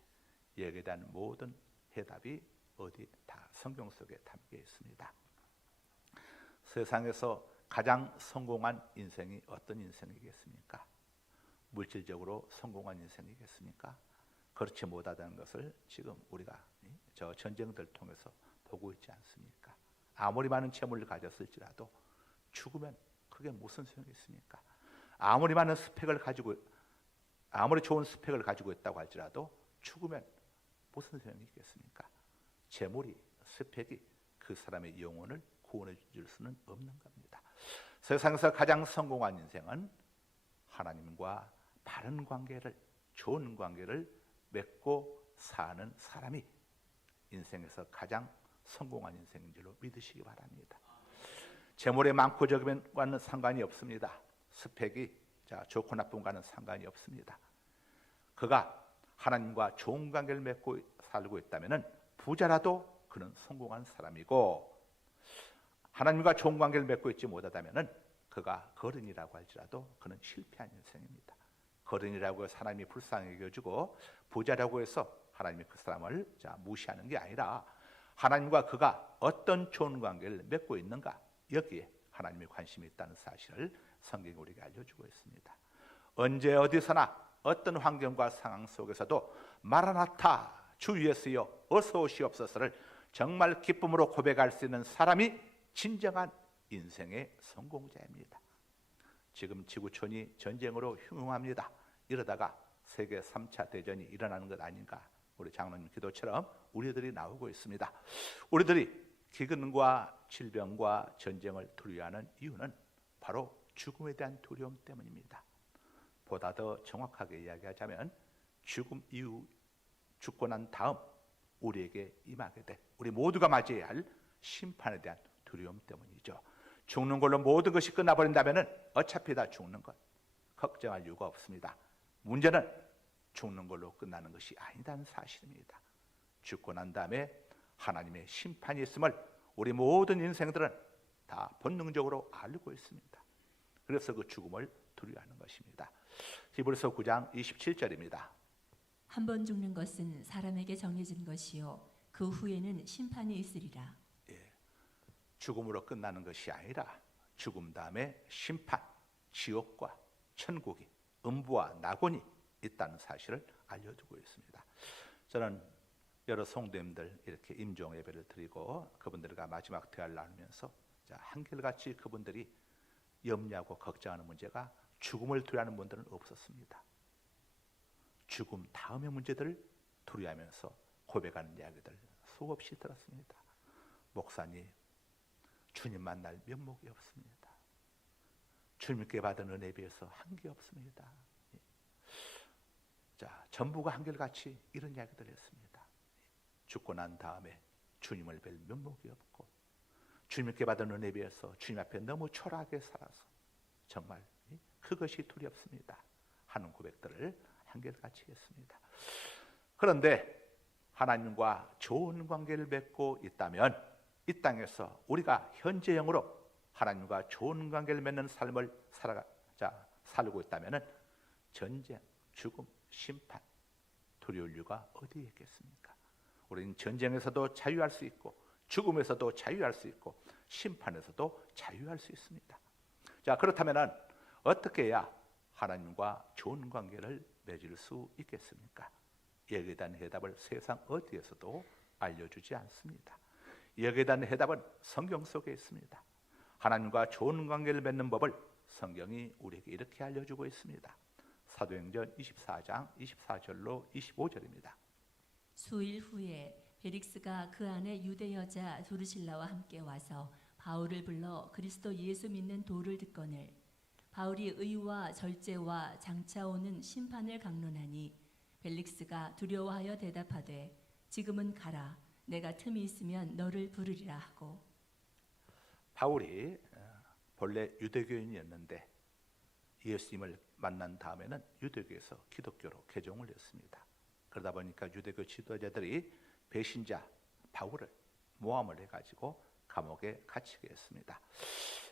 여기에 대한 모든 해답이 어디 다 성경 속에 담겨 있습니다. 세상에서 가장 성공한 인생이 어떤 인생이겠습니까? 물질적으로 성공한 인생이겠습니까? 그렇지 못하다는 것을 지금 우리가 저 전쟁들 통해서 보고 있지 않습니까? 아무리 많은 재물을 가졌을지라도 죽으면 그게 무슨 소용이 있습니까? 아무리 많은 스펙을 가지고 아무리 좋은 스펙을 가지고 있다고 할지라도 죽으면 무슨 소용이 있겠습니까? 재물이 스펙이 그 사람의 영혼을 구원해 줄 수는 없는 겁니다. 세상에서 가장 성공한 인생은 하나님과 바른 관계를 좋은 관계를 맺고 사는 사람이 인생에서 가장 성공한 인생인 줄로 믿으시기 바랍니다. 재물이 많고 적음과는 상관이 없습니다. 스펙이 좋고 나쁨과는 상관이 없습니다. 그가 하나님과 좋은 관계를 맺고 살고 있다면 부자라도 그는 성공한 사람이고, 하나님과 좋은 관계를 맺고 있지 못하다면 그가 거른이라고 할지라도 그는 실패한 인생입니다. 거른이라고 해서 하나님이 불쌍히 여겨주고 부자라고 해서 하나님이 그 사람을 무시하는 게 아니라 하나님과 그가 어떤 좋은 관계를 맺고 있는가, 여기에 하나님의 관심이 있다는 사실을 성경이 우리에게 알려주고 있습니다. 언제 어디서나 어떤 환경과 상황 속에서도 마라나타 주 예수여 어서 오시옵소서를 정말 기쁨으로 고백할 수 있는 사람이 진정한 인생의 성공자입니다. 지금 지구촌이 전쟁으로 흉흉합니다. 이러다가 세계 3차 대전이 일어나는 것 아닌가, 우리 장로님 기도처럼 우리들이 나오고 있습니다. 우리들이 기근과 질병과 전쟁을 두려워하는 이유는 바로 죽음에 대한 두려움 때문입니다. 보다 더 정확하게 이야기하자면 죽음 이후, 죽고 난 다음 우리에게 임하게 될, 우리 모두가 맞이해야 할 심판에 대한 두려움 때문이죠. 죽는 걸로 모든 것이 끝나버린다면 어차피 다 죽는 것, 걱정할 이유가 없습니다. 문제는 죽는 걸로 끝나는 것이 아니다는 사실입니다. 죽고 난 다음에 하나님의 심판이 있음을 우리 모든 인생들은 다 본능적으로 알고 있습니다. 그래서 그 죽음을 두려워하는 것입니다. 히브리서 9장 27절입니다. 한 번 죽는 것은 사람에게 정해진 것이요 그 후에는 심판이 있으리라. 죽음으로 끝나는 것이 아니라 죽음 다음에 심판, 지옥과 천국이, 음부와 낙원이 있다는 사실을 알려주고 있습니다. 저는 여러 성도님들 이렇게 임종 예배를 드리고 그분들과 마지막 대화를 나누면서 한결같이 그분들이 염려하고 걱정하는 문제가 죽음을 두려워하는 분들은 없었습니다. 죽음 다음의 문제들을 두려워하면서 고백하는 이야기들 수없이 들었습니다. 목사님, 주님 만날 면목이 없습니다. 주님께 받은 은혜에 비해서 한 게 없습니다. 전부가 한결같이 이런 이야기들을 했습니다. 죽고 난 다음에 주님을 뵐 면목이 없고 주님께 받은 은혜에 비해서 주님 앞에 너무 초라하게 살아서 정말 그것이 두렵습니다 하는 고백들을 한결같이 했습니다. 그런데 하나님과 좋은 관계를 맺고 있다면 이 땅에서 우리가 현재형으로 하나님과 좋은 관계를 맺는 삶을 살고 있다면 전쟁, 죽음, 심판 두려울 이유가 어디에 있겠습니까? 우리는 전쟁에서도 자유할 수 있고 죽음에서도 자유할 수 있고 심판에서도 자유할 수 있습니다. 그렇다면 어떻게 해야 하나님과 좋은 관계를 맺을 수 있겠습니까? 여기에 대한 해답을 세상 어디에서도 알려주지 않습니다. 여기에 대한 해답은 성경 속에 있습니다. 하나님과 좋은 관계를 맺는 법을 성경이 우리에게 이렇게 알려주고 있습니다. 사도행전 24장 24절로 25절입니다. 수일 후에 벨릭스가 그 안에 유대 여자 두르실라와 함께 와서 바울을 불러 그리스도 예수 믿는 도를 듣거늘 바울이 의와 절제와 장차 오는 심판을 강론하니 벨릭스가 두려워하여 대답하되 지금은 가라 내가 틈이 있으면 너를 부르리라 하고. 바울이 본래 유대교인이었는데 예수님을 만난 다음에는 유대교에서 기독교로 개종을 했습니다. 그러다 보니까 유대교 지도자들이 배신자 바울을 모함을 해가지고 감옥에 갇히게 했습니다.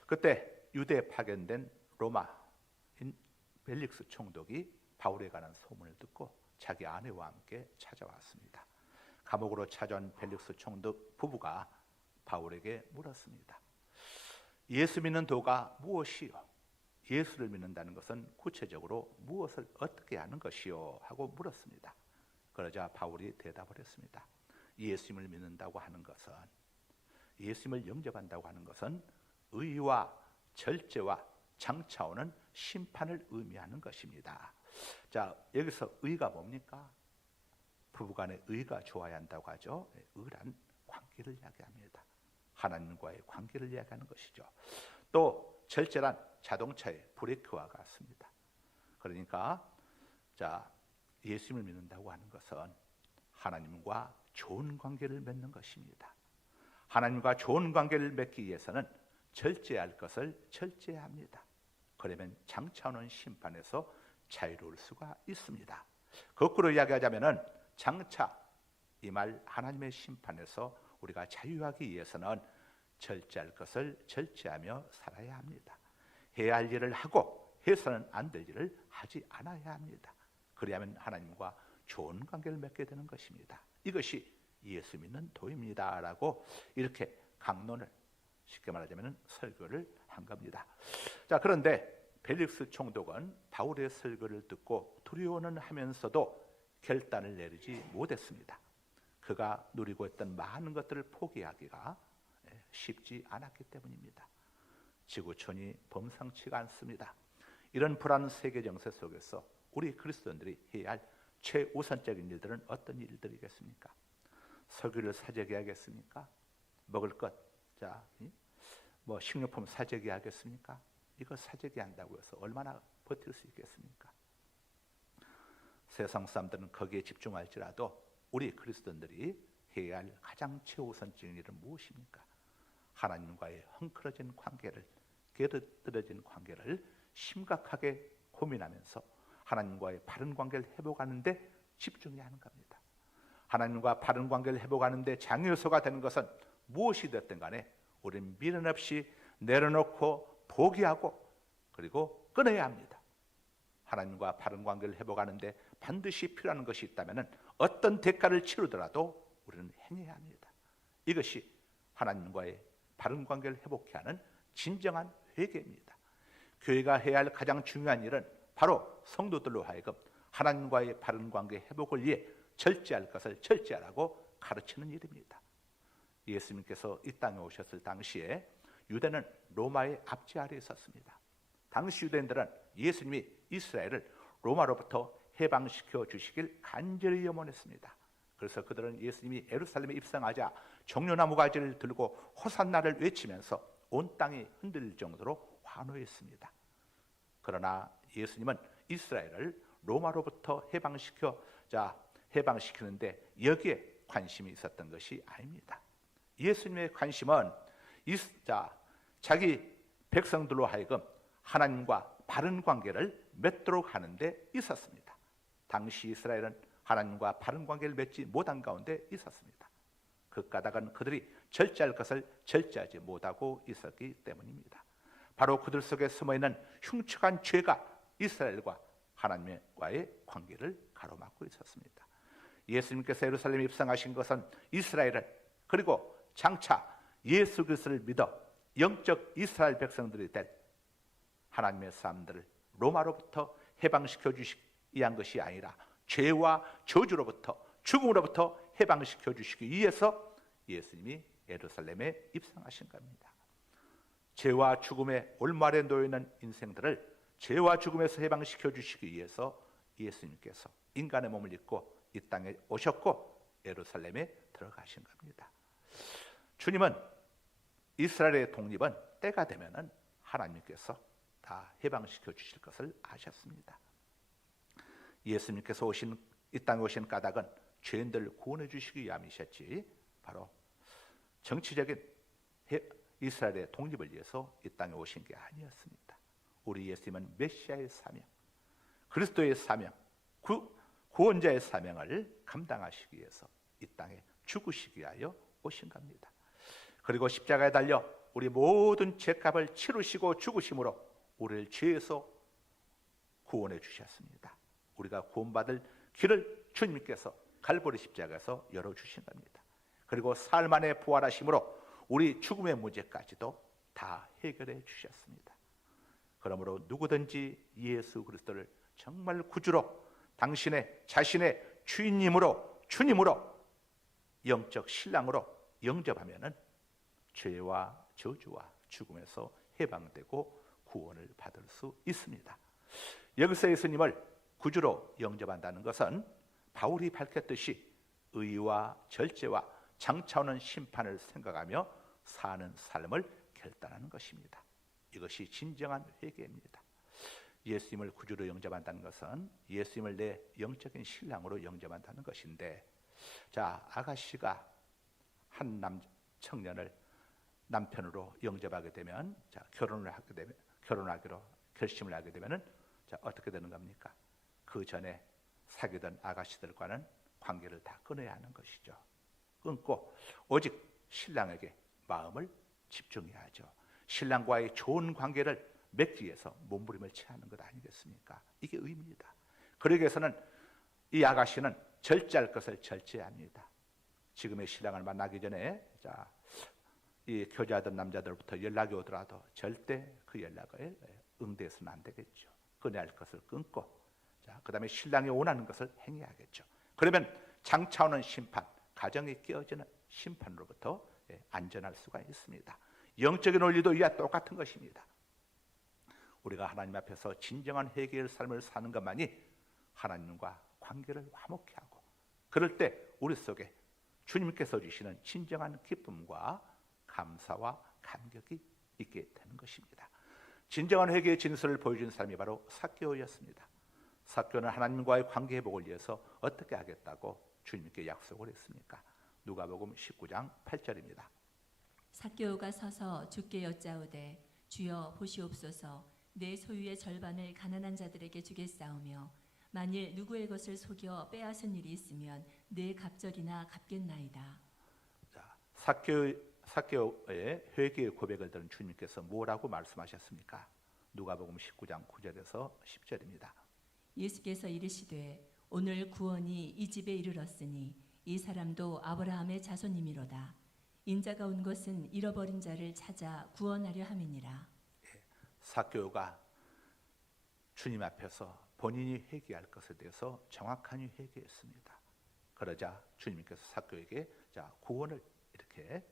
그때 유대에 파견된 로마인 벨릭스 총독이 바울에 관한 소문을 듣고 자기 아내와 함께 찾아왔습니다. 감옥으로 찾아온 벨릭스 총독 부부가 바울에게 물었습니다. 예수 믿는 도가 무엇이요? 예수를 믿는다는 것은 구체적으로 무엇을 어떻게 하는 것이요? 하고 물었습니다. 그러자 바울이 대답을 했습니다. 예수님을 믿는다고 하는 것은 예수님을 영접한다고 하는 것은 의와 절제와 장차오는 심판을 의미하는 것입니다. 자, 여기서 의가 뭡니까? 부부간의 의가 좋아야 한다고 하죠. 의란 관계를 이야기합니다. 하나님과의 관계를 이야기하는 것이죠. 또 절제란 자동차의 브레이크와 같습니다. 그러니까 자, 예수님을 믿는다고 하는 것은 하나님과 좋은 관계를 맺는 것입니다. 하나님과 좋은 관계를 맺기 위해서는 절제할 것을 절제해야 합니다. 그러면 장차오는 심판에서 자유로울 수가 있습니다. 거꾸로 이야기하자면은 장차 이 말 하나님의 심판에서 우리가 자유하기 위해서는 절제할 것을 절제하며 살아야 합니다. 해야 할 일을 하고 해서는 안 될 일을 하지 않아야 합니다. 그래야만 하나님과 좋은 관계를 맺게 되는 것입니다. 이것이 예수 믿는 도입니다 라고 이렇게 강론을, 쉽게 말하자면 설교를 한 겁니다. 자, 그런데 벨릭스 총독은 바울의 설교를 듣고 두려워는 하면서도 결단을 내리지 못했습니다. 그가 누리고 있던 많은 것들을 포기하기가 쉽지 않았기 때문입니다. 지구촌이 범상치가 않습니다. 이런 불안 세계 정세 속에서 우리 그리스도인들이 해야 할 최우선적인 일들은 어떤 일들이겠습니까? 석유를 사재기 하겠습니까? 먹을 것, 자, 뭐 식료품 사재기 하겠습니까? 이거 사재기 한다고 해서 얼마나 버틸 수 있겠습니까? 세상 사람들은 거기에 집중할지라도 우리 그리스도인들이 해야 할 가장 최우선적인 일은 무엇입니까? 하나님과의 헝클어진 관계를, 게으르진 관계를 심각하게 고민하면서 하나님과의 바른 관계를 회복하는 데 집중해야 하는 겁니다. 하나님과 바른 관계를 회복하는 데 장요소가 되는 것은 무엇이 됐든 간에 우리는 미련 없이 내려놓고 포기하고 그리고 끊어야 합니다. 하나님과 바른 관계를 회복하는데 반드시 필요한 것이 있다면 어떤 대가를 치르더라도 우리는 행해야 합니다. 이것이 하나님과의 바른 관계를 회복해야 하는 진정한 회개입니다. 교회가 해야 할 가장 중요한 일은 바로 성도들로 하여금 하나님과의 바른 관계 회복을 위해 절제할 것을 절제하라고 가르치는 일입니다. 예수님께서 이 땅에 오셨을 당시에 유대는 로마의 압제 아래에 있었습니다. 당시 유대인들은 예수님이 이스라엘을 로마로부터 해방시켜 주시길 간절히 염원했습니다. 그래서 그들은 예수님이 예루살렘에 입성하자 종려나무 가지를 들고 호산나를 외치면서 온 땅이 흔들릴 정도로 환호했습니다. 그러나 예수님은 이스라엘을 로마로부터 해방시키는데 여기에 관심이 있었던 것이 아닙니다. 예수님의 관심은 자기 백성들로 하여금 하나님과 바른 관계를 맺도록 하는 데 있었습니다. 당시 이스라엘은 하나님과 바른 관계를 맺지 못한 가운데 있었습니다. 그 까닭은 그들이 절제할 것을 절제하지 못하고 있었기 때문입니다. 바로 그들 속에 숨어있는 흉측한 죄가 이스라엘과 하나님과의 관계를 가로막고 있었습니다. 예수님께서 예루살렘에 입성하신 것은 이스라엘을, 그리고 장차 예수 그리스도를 믿어 영적 이스라엘 백성들이 될 하나님의 사람들을 로마로부터 해방시켜 주시기 위한 것이 아니라 죄와 저주로부터, 죽음으로부터 해방시켜 주시기 위해서 예수님이 예루살렘에 입성하신 겁니다. 죄와 죽음의 올무에 놓여있는 인생들을 죄와 죽음에서 해방시켜 주시기 위해서 예수님께서 인간의 몸을 입고 이 땅에 오셨고 예루살렘에 들어가신 겁니다. 주님은 이스라엘의 독립은 때가 되면은 하나님께서 다 해방시켜 주실 것을 아셨습니다. 예수님께서 이 땅에 오신 까닭은 죄인들을 구원해 주시기 위함이셨지 바로 정치적인 이스라엘의 독립을 위해서 이 땅에 오신 게 아니었습니다. 우리 예수님은 메시아의 사명, 그리스도의 사명, 구원자의 사명을 감당하시기 위해서 이 땅에 죽으시기 위하여 오신 겁니다. 그리고 십자가에 달려 우리 모든 죄값을 치르시고 죽으심으로 우리를 죄에서 구원해 주셨습니다. 우리가 구원받을 길을 주님께서 갈보리 십자가에서 열어주신 겁니다. 그리고 사흘 만에 부활하심으로 우리 죽음의 문제까지도 다 해결해 주셨습니다. 그러므로 누구든지 예수 그리스도를 정말 구주로, 당신의 자신의 주인님으로, 주님으로, 영적 신랑으로 영접하면은 죄와 저주와 죽음에서 해방되고 구원을 받을 수 있습니다. 여기서 예수님을 구주로 영접한다는 것은 바울이 밝혔듯이 의와 절제와 장차오는 심판을 생각하며 사는 삶을 결단하는 것입니다. 이것이 진정한 회개입니다. 예수님을 구주로 영접한다는 것은 예수님을 내 영적인 신랑으로 영접한다는 것인데, 자, 아가씨가 한 청년을 남편으로 영접하게 되면, 자, 결혼하기로 결심을 하게 되면은, 자, 어떻게 되는 겁니까? 그 전에 사귀던 아가씨들과는 관계를 다 끊어야 하는 것이죠. 끊고 오직 신랑에게 마음을 집중해야 하죠. 신랑과의 좋은 관계를 맺기 위해서 몸부림을 쳐야 하는 것 아니겠습니까? 이게 의미입니다. 그러기 위해서는 이 아가씨는 절제할 것을 절제합니다. 지금의 신랑을 만나기 전에, 자, 이 교제하던 남자들부터 연락이 오더라도 절대 그 연락을 응대해서는 안 되겠죠. 끊어야 할 것을 끊고, 자, 그다음에 신랑이 원하는 것을 행해야겠죠. 그러면 장차 오는 심판, 가정이 깨어지는 심판으로부터 안전할 수가 있습니다. 영적인 원리도 이와 똑같은 것입니다. 우리가 하나님 앞에서 진정한 회개의 삶을 사는 것만이 하나님과 관계를 화목케 하고, 그럴 때 우리 속에 주님께서 주시는 진정한 기쁨과 감사와 감격이 있게 되는 것입니다. 진정한 회개의 진수를 보여준 사람이 바로 삭개오였습니다. 삭개오는 하나님과의 관계 회복을 위해서 어떻게 하겠다고 주님께 약속을 했습니까? 누가복음 19장 8절입니다. 삭개오가 서서 주께 여짜오되 주여 보시옵소서, 내 소유의 절반을 가난한 자들에게 주겠사오며 만일 누구의 것을 속여 빼앗은 일이 있으면 내 갑절이나 갚겠나이다. 자, 삭개오의 회개의 고백을 들은 주님께서 뭐라고 말씀하셨습니까? 누가복음 19장 9절에서 10절입니다. 예수께서 이르시되 오늘 구원이 이 집에 이르렀으니 이 사람도 아브라함의 자손이미로다. 인자가 온 것은 잃어버린 자를 찾아 구원하려 함이니라. 삭개오가 주님 앞에서 본인이 회개할 것에 대해서 정확하니 회개했습니다. 그러자 주님께서 삭개오에게, 자, 구원을 이렇게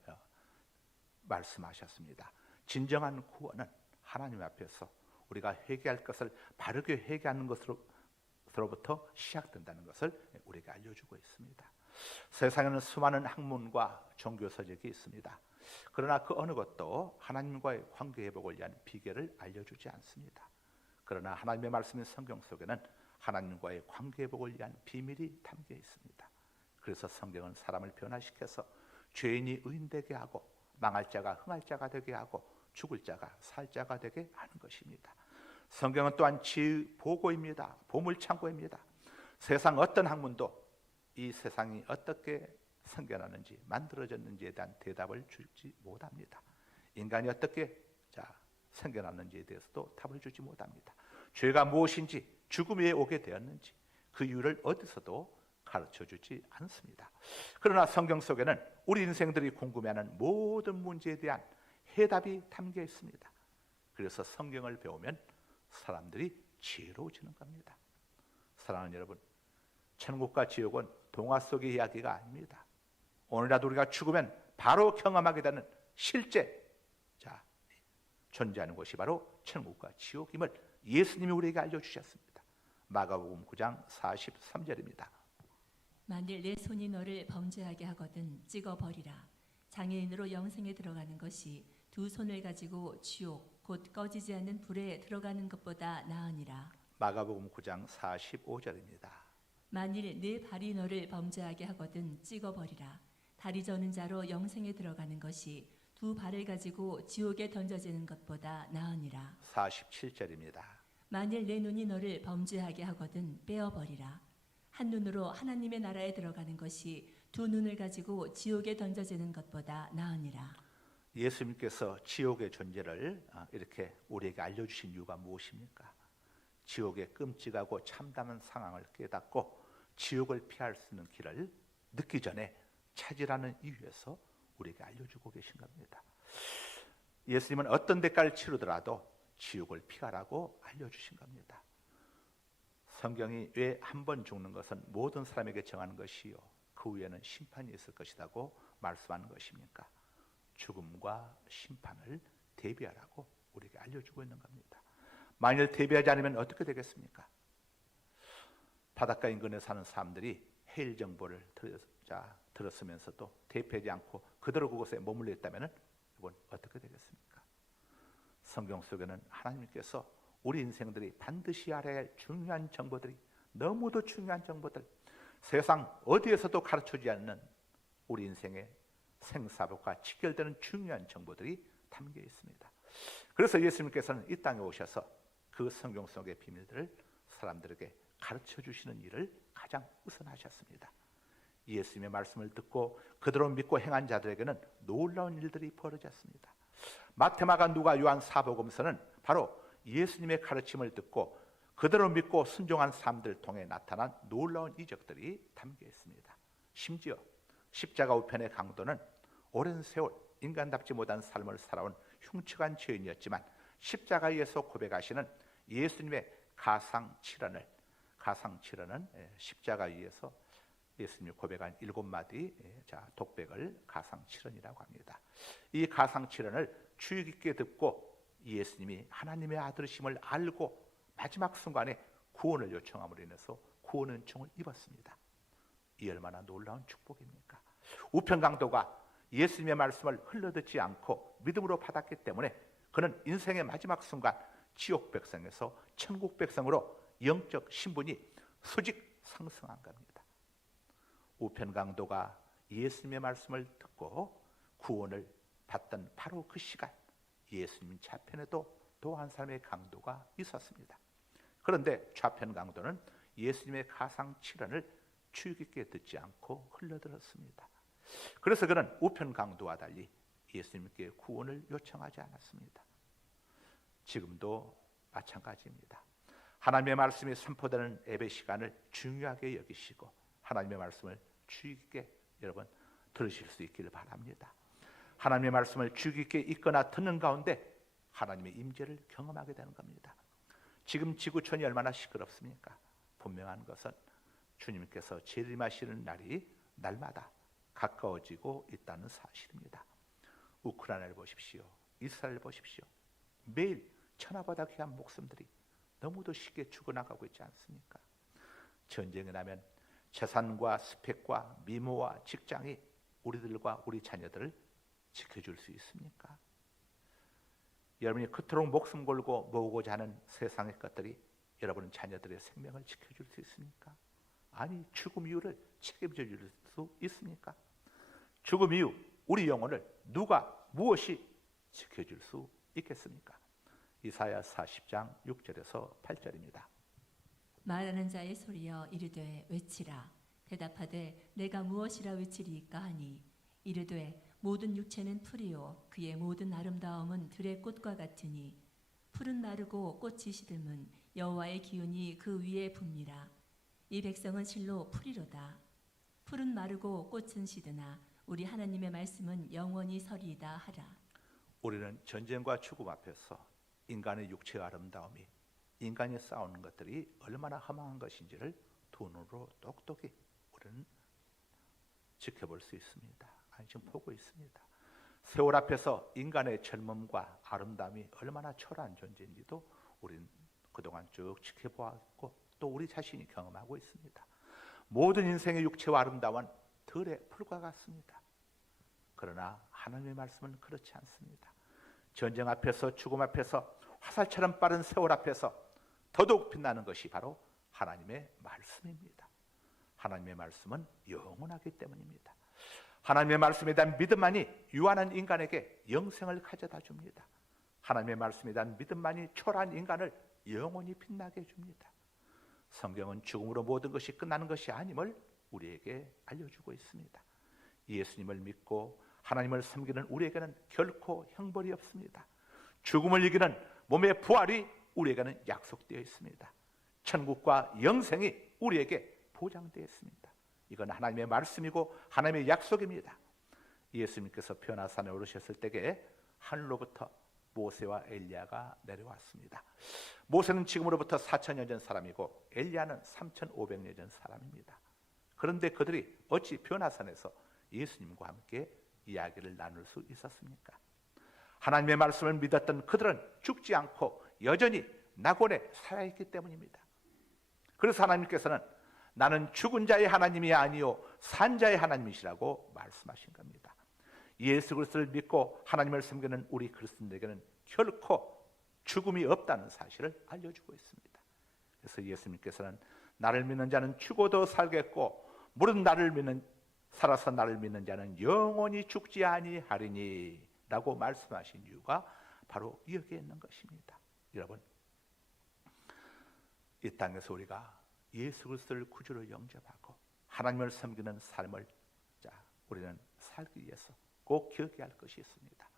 말씀하셨습니다. 진정한 구원은 하나님 앞에서 우리가 회개할 것을 바르게 회개하는 것으로부터 시작된다는 것을 우리에게 알려주고 있습니다. 세상에는 수많은 학문과 종교 서적이 있습니다. 그러나 그 어느 것도 하나님과의 관계 회복을 위한 비결을 알려주지 않습니다. 그러나 하나님의 말씀인 성경 속에는 하나님과의 관계 회복을 위한 비밀이 담겨 있습니다. 그래서 성경은 사람을 변화시켜서 죄인이 의인되게 하고 망할 자가 흥할 자가 되게 하고 죽을 자가 살 자가 되게 하는 것입니다. 성경은 또한 지혜의 보고입니다. 보물창고입니다. 세상 어떤 학문도 이 세상이 어떻게 생겨나는지 만들어졌는지에 대한 대답을 주지 못합니다. 인간이 어떻게 생겨났는지에 대해서도 답을 주지 못합니다. 죄가 무엇인지, 죽음이 왜 오게 되었는지 그 이유를 어디서도 가르쳐주지 않습니다. 그러나 성경 속에는 우리 인생들이 궁금해하는 모든 문제에 대한 해답이 담겨 있습니다. 그래서 성경을 배우면 사람들이 지혜로워지는 겁니다. 사랑하는 여러분, 천국과 지옥은 동화 속의 이야기가 아닙니다. 오늘이라도 우리가 죽으면 바로 경험하게 되는 실제 존재하는 곳이 바로 천국과 지옥임을 예수님이 우리에게 알려주셨습니다. 마가복음 9장 43절입니다. 만일 내 손이 너를 범죄하게 하거든 찍어버리라. 장애인으로 영생에 들어가는 것이 두 손을 가지고 지옥 곧 꺼지지 않는 불에 들어가는 것보다 나으니라. 마가복음 9장 45절입니다. 만일 내 발이 너를 범죄하게 하거든 찍어버리라. 다리 저는 자로 영생에 들어가는 것이 두 발을 가지고 지옥에 던져지는 것보다 나으니라. 47절입니다. 만일 내 눈이 너를 범죄하게 하거든 빼어버리라. 한 눈으로 하나님의 나라에 들어가는 것이 두 눈을 가지고 지옥에 던져지는 것보다 나으니라. 예수님께서 지옥의 존재를 이렇게 우리에게 알려주신 이유가 무엇입니까? 지옥의 끔찍하고 참담한 상황을 깨닫고 지옥을 피할 수 있는 길을 늦기 전에 찾으라는 이유에서 우리에게 알려주고 계신 겁니다. 예수님은 어떤 대가를 치르더라도 지옥을 피하라고 알려주신 겁니다. 성경이 왜 한 번 죽는 것은 모든 사람에게 정하는 것이요 그 후에는 심판이 있을 것이라고 말씀하는 것입니까? 죽음과 심판을 대비하라고 우리에게 알려주고 있는 겁니다. 만일 대비하지 않으면 어떻게 되겠습니까? 바닷가 인근에 사는 사람들이 해일 정보를 들었으면서도 대피하지 않고 그대로 그곳에 머물러 있다면 이건 어떻게 되겠습니까? 성경 속에는 하나님께서 우리 인생들이 반드시 알아야 할 중요한 정보들이, 너무도 중요한 정보들, 세상 어디에서도 가르쳐주지 않는 우리 인생의 생사복과 직결되는 중요한 정보들이 담겨 있습니다. 그래서 예수님께서는 이 땅에 오셔서 그 성경 속의 비밀들을 사람들에게 가르쳐 주시는 일을 가장 우선하셨습니다. 예수님의 말씀을 듣고 그대로 믿고 행한 자들에게는 놀라운 일들이 벌어졌습니다. 마태, 마가, 누가, 요한 사복음서는 바로 예수님의 가르침을 듣고 그대로 믿고 순종한 사람들 통해 나타난 놀라운 이적들이 담겨 있습니다. 심지어 십자가 우편의 강도는 오랜 세월 인간답지 못한 삶을 살아온 흉측한 죄인이었지만 십자가에서 고백하시는 예수님의 가상칠언은 십자가 위에서 예수님이 고백한 7마디 독백을 가상칠언이라고 합니다. 이 가상칠언을 주의 깊게 듣고 예수님이 하나님의 아들이심을 알고 마지막 순간에 구원을 요청함으로 인해서 구원 은총을 입었습니다. 이 얼마나 놀라운 축복입니까? 우편 강도가 예수님의 말씀을 흘러듣지 않고 믿음으로 받았기 때문에 그는 인생의 마지막 순간 지옥 백성에서 천국 백성으로 영적 신분이 수직 상승한 겁니다. 우편 강도가 예수님의 말씀을 듣고 구원을 받던 바로 그 시간, 예수님 좌편에도 또 한 사람의 강도가 있었습니다. 그런데 좌편 강도는 예수님의 가상 칠언을 주의 깊게 듣지 않고 흘러들었습니다. 그래서 그는 우편 강도와 달리 예수님께 구원을 요청하지 않았습니다. 지금도 마찬가지입니다. 하나님의 말씀이 선포되는 예배 시간을 중요하게 여기시고 하나님의 말씀을 주의 깊게 여러분 들으실 수 있기를 바랍니다. 하나님의 말씀을 주의 깊게 읽거나 듣는 가운데 하나님의 임재를 경험하게 되는 겁니다. 지금 지구촌이 얼마나 시끄럽습니까? 분명한 것은 주님께서 재림하시는 날이 날마다 가까워지고 있다는 사실입니다. 우크라이나를 보십시오. 이스라엘 보십시오. 매일 천하보다 귀한 목숨들이 너무도 쉽게 죽어나가고 있지 않습니까? 전쟁이 나면 재산과 스펙과 미모와 직장이 우리들과 우리 자녀들을 지켜줄 수 있습니까? 여러분이 그토록 목숨 걸고 모으고자 하는 세상의 것들이 여러분 자녀들의 생명을 지켜줄 수 있습니까? 아니, 죽음 이후를 책임져 줄 수 있습니까? 죽음 이후 우리 영혼을 누가 무엇이 지켜줄 수 있겠습니까? 이사야 40장 6절에서 8절입니다. 말하는 자의 소리여 이르되 외치라. 대답하되 내가 무엇이라 외치리까 하니 이르되 모든 육체는 풀이요 그의 모든 아름다움은 들의 꽃과 같으니 풀은 마르고 꽃이 시들면 여호와의 기운이 그 위에 붑니라. 이 백성은 실로 풀이로다. 풀은 마르고 꽃은 시드나 우리 하나님의 말씀은 영원히 서리이다 하라. 우리는 전쟁과 죽음 앞에서 인간의 육체의 아름다움이, 인간이 싸우는 것들이 얼마나 허망한 것인지를 두 눈으로 똑똑히 우리는 지켜볼 수 있습니다. 아니, 지금 보고 있습니다. 세월 앞에서 인간의 젊음과 아름다움이 얼마나 초라한 존재인지도 우리는 그동안 쭉 지켜보았고 또 우리 자신이 경험하고 있습니다. 모든 인생의 육체와 아름다움은 들의 풀과 같습니다. 그러나 하나님의 말씀은 그렇지 않습니다. 전쟁 앞에서, 죽음 앞에서, 화살처럼 빠른 세월 앞에서 더더욱 빛나는 것이 바로 하나님의 말씀입니다. 하나님의 말씀은 영원하기 때문입니다. 하나님의 말씀에 대한 믿음만이 유한한 인간에게 영생을 가져다 줍니다. 하나님의 말씀에 대한 믿음만이 초라한 인간을 영원히 빛나게 해줍니다. 성경은 죽음으로 모든 것이 끝나는 것이 아님을 우리에게 알려주고 있습니다. 예수님을 믿고 하나님을 섬기는 우리에게는 결코 형벌이 없습니다. 죽음을 이기는 몸의 부활이 우리에게는 약속되어 있습니다. 천국과 영생이 우리에게 보장되어 있습니다. 이건 하나님의 말씀이고 하나님의 약속입니다. 예수님께서 변화산에 오르셨을 때에 하늘로부터 모세와 엘리야가 내려왔습니다. 모세는 지금으로부터 4,000년 전 사람이고 엘리야는 3,500년 전 사람입니다. 그런데 그들이 어찌 변화산에서 예수님과 함께 이야기를 나눌 수 있었습니까? 하나님의 말씀을 믿었던 그들은 죽지 않고 여전히 낙원에 살아있기 때문입니다. 그래서 하나님께서는 나는 죽은 자의 하나님이 아니요 산 자의 하나님이시라고 말씀하신 겁니다. 예수 그리스도를 믿고 하나님을 섬기는 우리 그리스도인에게는 결코 죽음이 없다는 사실을 알려주고 있습니다. 그래서 예수님께서는 나를 믿는 자는 죽어도 살겠고 무릇 살아서 나를 믿는 자는 영원히 죽지 아니하리니 라고 말씀하신 이유가 바로 여기에 있는 것입니다. 여러분, 이 땅에서 우리가 예수 그리스도를 구주로 영접하고 하나님을 섬기는 삶을 우리는 살기 위해서 꼭 기억해야 할 것이 있습니다.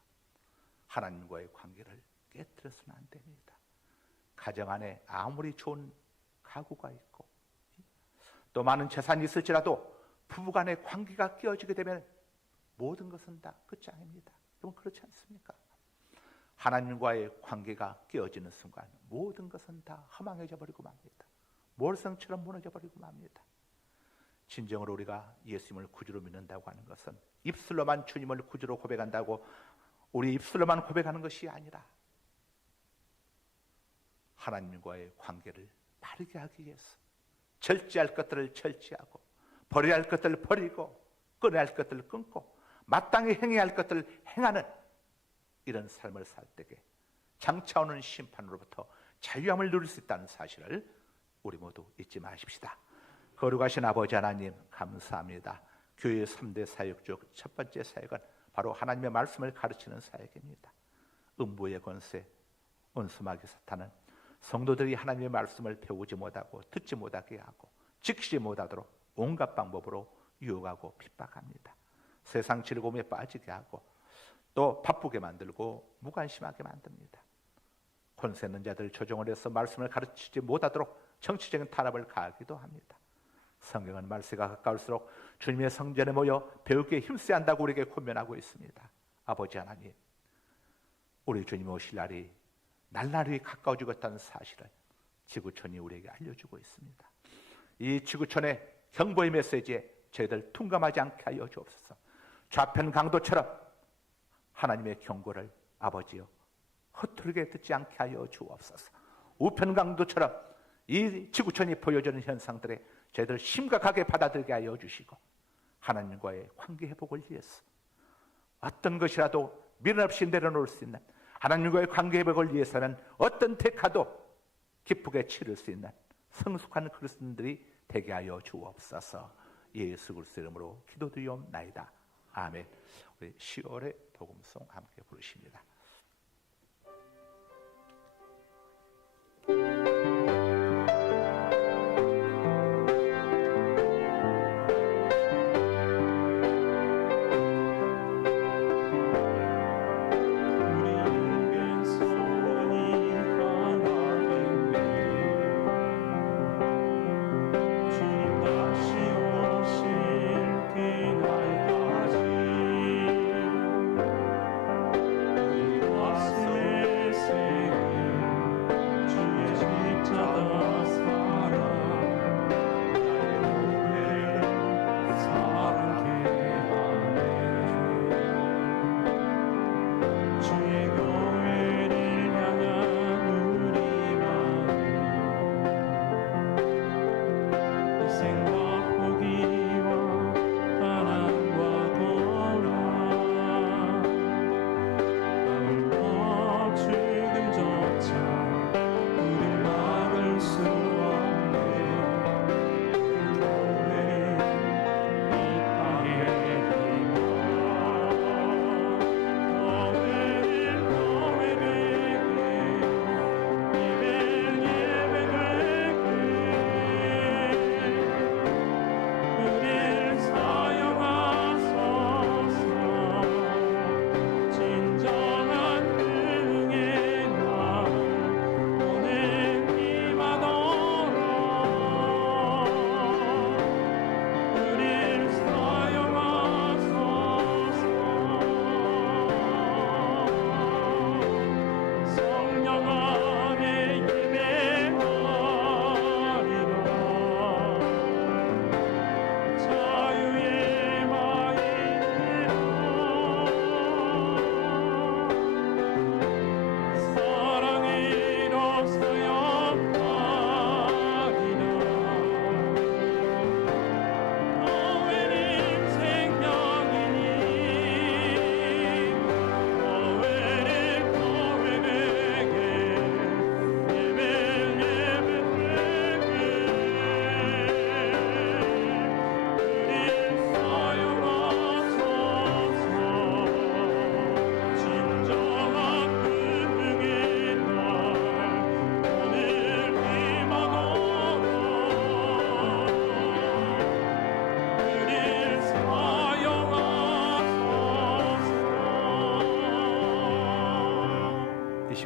하나님과의 관계를 깨뜨려서는 안 됩니다. 가정 안에 아무리 좋은 가구가 있고 또 많은 재산이 있을지라도 부부간의 관계가 깨어지게 되면 모든 것은 다 끝장입니다. 여러분, 그렇지 않습니까? 하나님과의 관계가 깨어지는 순간 모든 것은 다 허망해져 버리고 맙니다. 몰성처럼 무너져 버리고 맙니다. 진정으로 우리가 예수님을 구주로 믿는다고 하는 것은 입술로만 주님을 구주로 고백한다고 우리 입술로만 고백하는 것이 아니라 하나님과의 관계를 바르게 하기 위해서 절제할 것들을 절제하고 버려야 할 것들을 버리고 끊어야 할 것들을 끊고 마땅히 행해야 할 것들을 행하는 이런 삶을 살 때에 장차 오는 심판으로부터 자유함을 누릴 수 있다는 사실을 우리 모두 잊지 마십시다. 거룩하신 아버지 하나님, 감사합니다. 교회의 3대 사역 중 첫 번째 사역은 바로 하나님의 말씀을 가르치는 사역입니다. 음부의 권세, 원수마귀 사탄은 성도들이 하나님의 말씀을 배우지 못하고 듣지 못하게 하고 지키지 못하도록 온갖 방법으로 유혹하고 핍박합니다. 세상 즐거움에 빠지게 하고 또 바쁘게 만들고 무관심하게 만듭니다. 권세 있는 자들 조종을 해서 말씀을 가르치지 못하도록 정치적인 탄압을 가하기도 합니다. 성경은 말세가 가까울수록 주님의 성전에 모여 배우기에 힘써야 한다고 우리에게 권면하고 있습니다. 아버지 하나님, 우리 주님 오실 날이 날날이 가까워지고 있다는 사실을 지구촌이 우리에게 알려주고 있습니다. 이 지구촌의 경보의 메시지에 저희들 둔감하지 않게 하여 주옵소서. 좌편 강도처럼 하나님의 경고를 아버지여 허투루게 듣지 않게 하여 주옵소서. 우편 강도처럼 이 지구촌이 보여주는 현상들에 저희들 심각하게 받아들게 하여 주시고 하나님과의 관계 회복을 위해서 어떤 것이라도 미련 없이 내려놓을 수 있는 하나님과의 관계 회복을 위해서는 어떤 대가도 기쁘게 치를 수 있는 성숙한 그리스도인들이 되게 하여 주옵소서. 예수 그리스도 이름으로 기도드리옵나이다. 아멘. 우리 10월의 복음송 함께 부르십니다.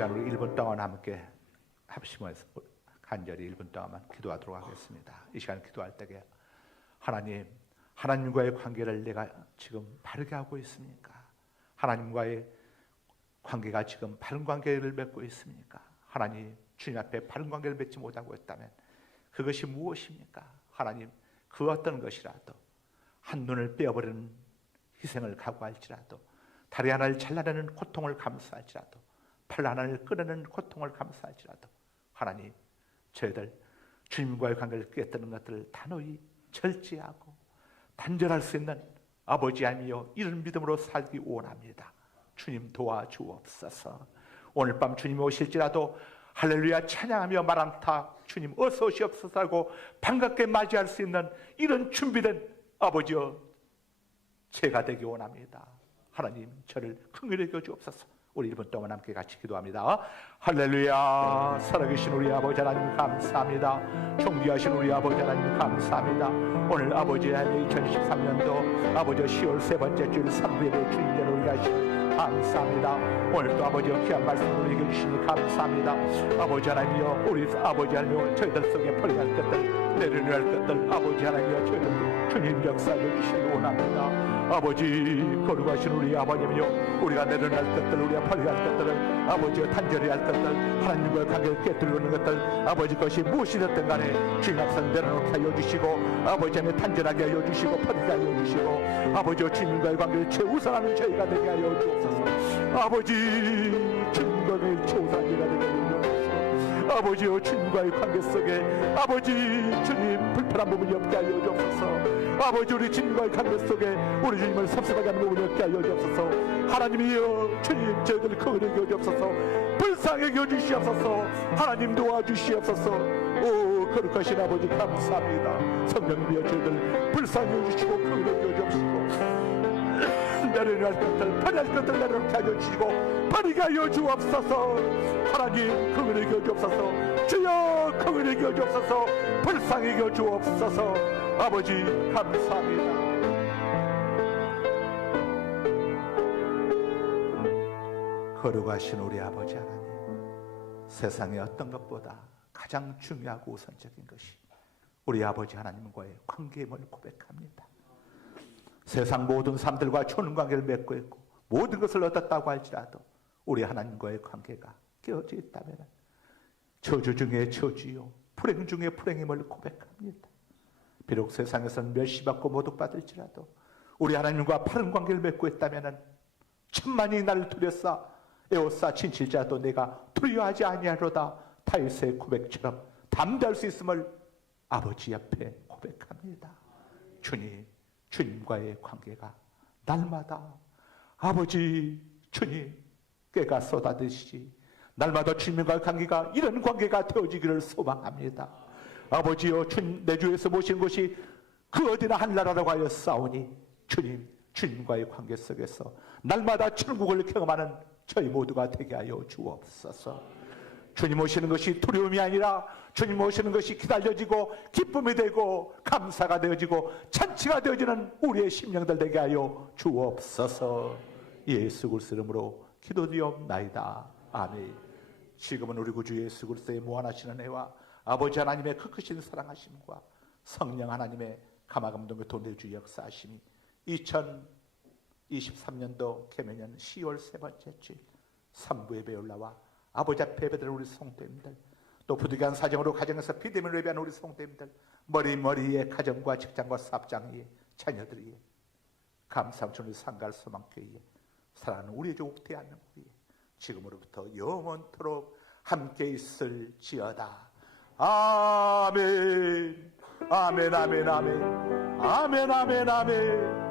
시간 우리 1분 동안 함께 합심해서 간절히 1분 동안만 기도하도록 하겠습니다. 이 시간 기도할 때에 하나님과의 관계를 내가 지금 바르게 하고 있습니까? 하나님과의 관계가 지금 바른 관계를 맺고 있습니까? 하나님, 주님 앞에 바른 관계를 맺지 못하고 있다면 그것이 무엇입니까? 하나님, 그 어떤 것이라도 한눈을 빼어버리는 희생을 각오할지라도, 다리 하나를 잘라내는 고통을 감수할지라도, 팔 하나를 끊어내는 고통을 감수할지라도, 하나님, 저희들 주님과의 관계를 깨뜨리는 것들을 단호히 절제하고 단절할 수 있는 아버지 아니여 이런 믿음으로 살기 원합니다. 주님 도와주옵소서. 오늘 밤 주님이 오실지라도 할렐루야 찬양하며 마란타 주님 어서 오시옵소서 하고 반갑게 맞이할 수 있는 이런 준비된 아버지여 제가 되기 원합니다. 하나님 저를 긍휼히 여겨 주옵소서. 우리 1분 동안 함께 같이 기도합니다. 할렐루야. 살아계신 우리 아버지 하나님 감사합니다. 존귀하신 우리 아버지 하나님 감사합니다. 오늘 아버지 하나님 2023년도 아버지 10월 세 번째 주일 3부의 주인대로 우리가 감사합니다. 오늘 또 아버지 귀한 말씀 우리에게 주시니 감사합니다. 아버지 하나님이여 우리 아버지 하나님이여 저희들 속에 버려갈 것들 내려놓을 것들 아버지 하나님이여 저희들 주님 역사해 주시기 원합니다. 아버지 거룩하신 우리 아버님이여 우리가 내려놓을 것들 우리가 버려갈 것들을 아버지여 단절히 할 것들 하나님과의 관계를 깨뜨리는 것들 아버지 것이 무엇이 됐든 간에 주님 앞서 내려놓게 하여 주시고 아버지 하나님 단절하게 하여 주시고 버리게 하여 주시고 아버지여 주님과의 관계를 최우선하는 저희가 되게 하여 주옵소서. 아버지 주님과의 최우선한 저희가 되게 하여 주옵소서. 아버지여 주님과의 관계 속에 아버지 주님 불편한 부분이 없게 하여 주옵소서. 아버지 우리 주님과의 관계 속에 우리 주님을 섭섭하게 하는 부분이 없게 하여 주옵소서. 하나님이여 주님 저희들 긍휼히 여겨 주옵소서. 불쌍히 여겨 주시옵소서. 하나님 도와주시옵소서. 오 거룩하신 아버지 감사합니다. 성령님이여 저희들 불쌍히 여겨 주시고 긍휼히 여겨 주옵소서. 내려놓을 것들 버릴 것들 내려놓게 하여 주시고 버리게 하여 주옵소서. 하나님 긍휼히 여겨 주옵소서. 주여 긍휼히 여겨 주옵소서. 불쌍히 여겨 주옵소서. 아버지 감사합니다. 거룩하신 우리 아버지 하나님, 세상의 어떤 것보다 가장 중요하고 우선적인 것이 우리 아버지 하나님과의 관계임을 고백합니다. 세상 모든 사람들과 좋은 관계를 맺고 있고 모든 것을 얻었다고 할지라도 우리 하나님과의 관계가 깨어져 있다면 저주 중에 저주요 불행 중에 불행임을 고백합니다. 비록 세상에서는 멸시받고 모독받을지라도 우리 하나님과 바른 관계를 맺고 있다면 천만이 나를 두려싸 에워싸 진칠자도 내가 두려워하지 아니하로다. 다윗의 고백처럼 담대할 수 있음을 아버지 앞에 고백합니다. 주님과의 관계가 날마다 아버지 주님 깨가 쏟아지듯이 날마다 주님과의 관계가 이런 관계가 되어지기를 소망합니다. 아버지여 주님 내 주에서 모신 것이 그 어디나 한나라라고 하여 싸우니 주님과의 관계 속에서 날마다 천국을 경험하는 저희 모두가 되게 하여 주옵소서. 주님 오시는 것이 두려움이 아니라 주님 오시는 것이 기다려지고 기쁨이 되고 감사가 되어지고 잔치가 되어지는 우리의 심령들 되게 하여 주옵소서. 예수 그리스도 이름으로 기도드리옵나이다. 아멘. 지금은 우리 구주 예수 그리스도의 무한하신 은혜와 아버지 하나님의 그 크신 사랑하심과 성령 하나님의 감화감동의 돈대주 역사하심이 2023년도 개묘년 10월 세 번째 주일 3부 예배 올라와 아버지 앞에 예배드리는 우리 성도님들, 또 부득이한 사정으로 가정에서 비대면으로 예배하는 우리 성도님들, 머리에 가정과 직장과 사업장에 자녀들이 감사함처럼 상갈 소망교회에 사랑하는 우리의 조국 대한민국에 지금으로부터 영원토록 함께 있을지어다. 아멘. 아멘 아멘 아멘 아멘 아멘 아멘.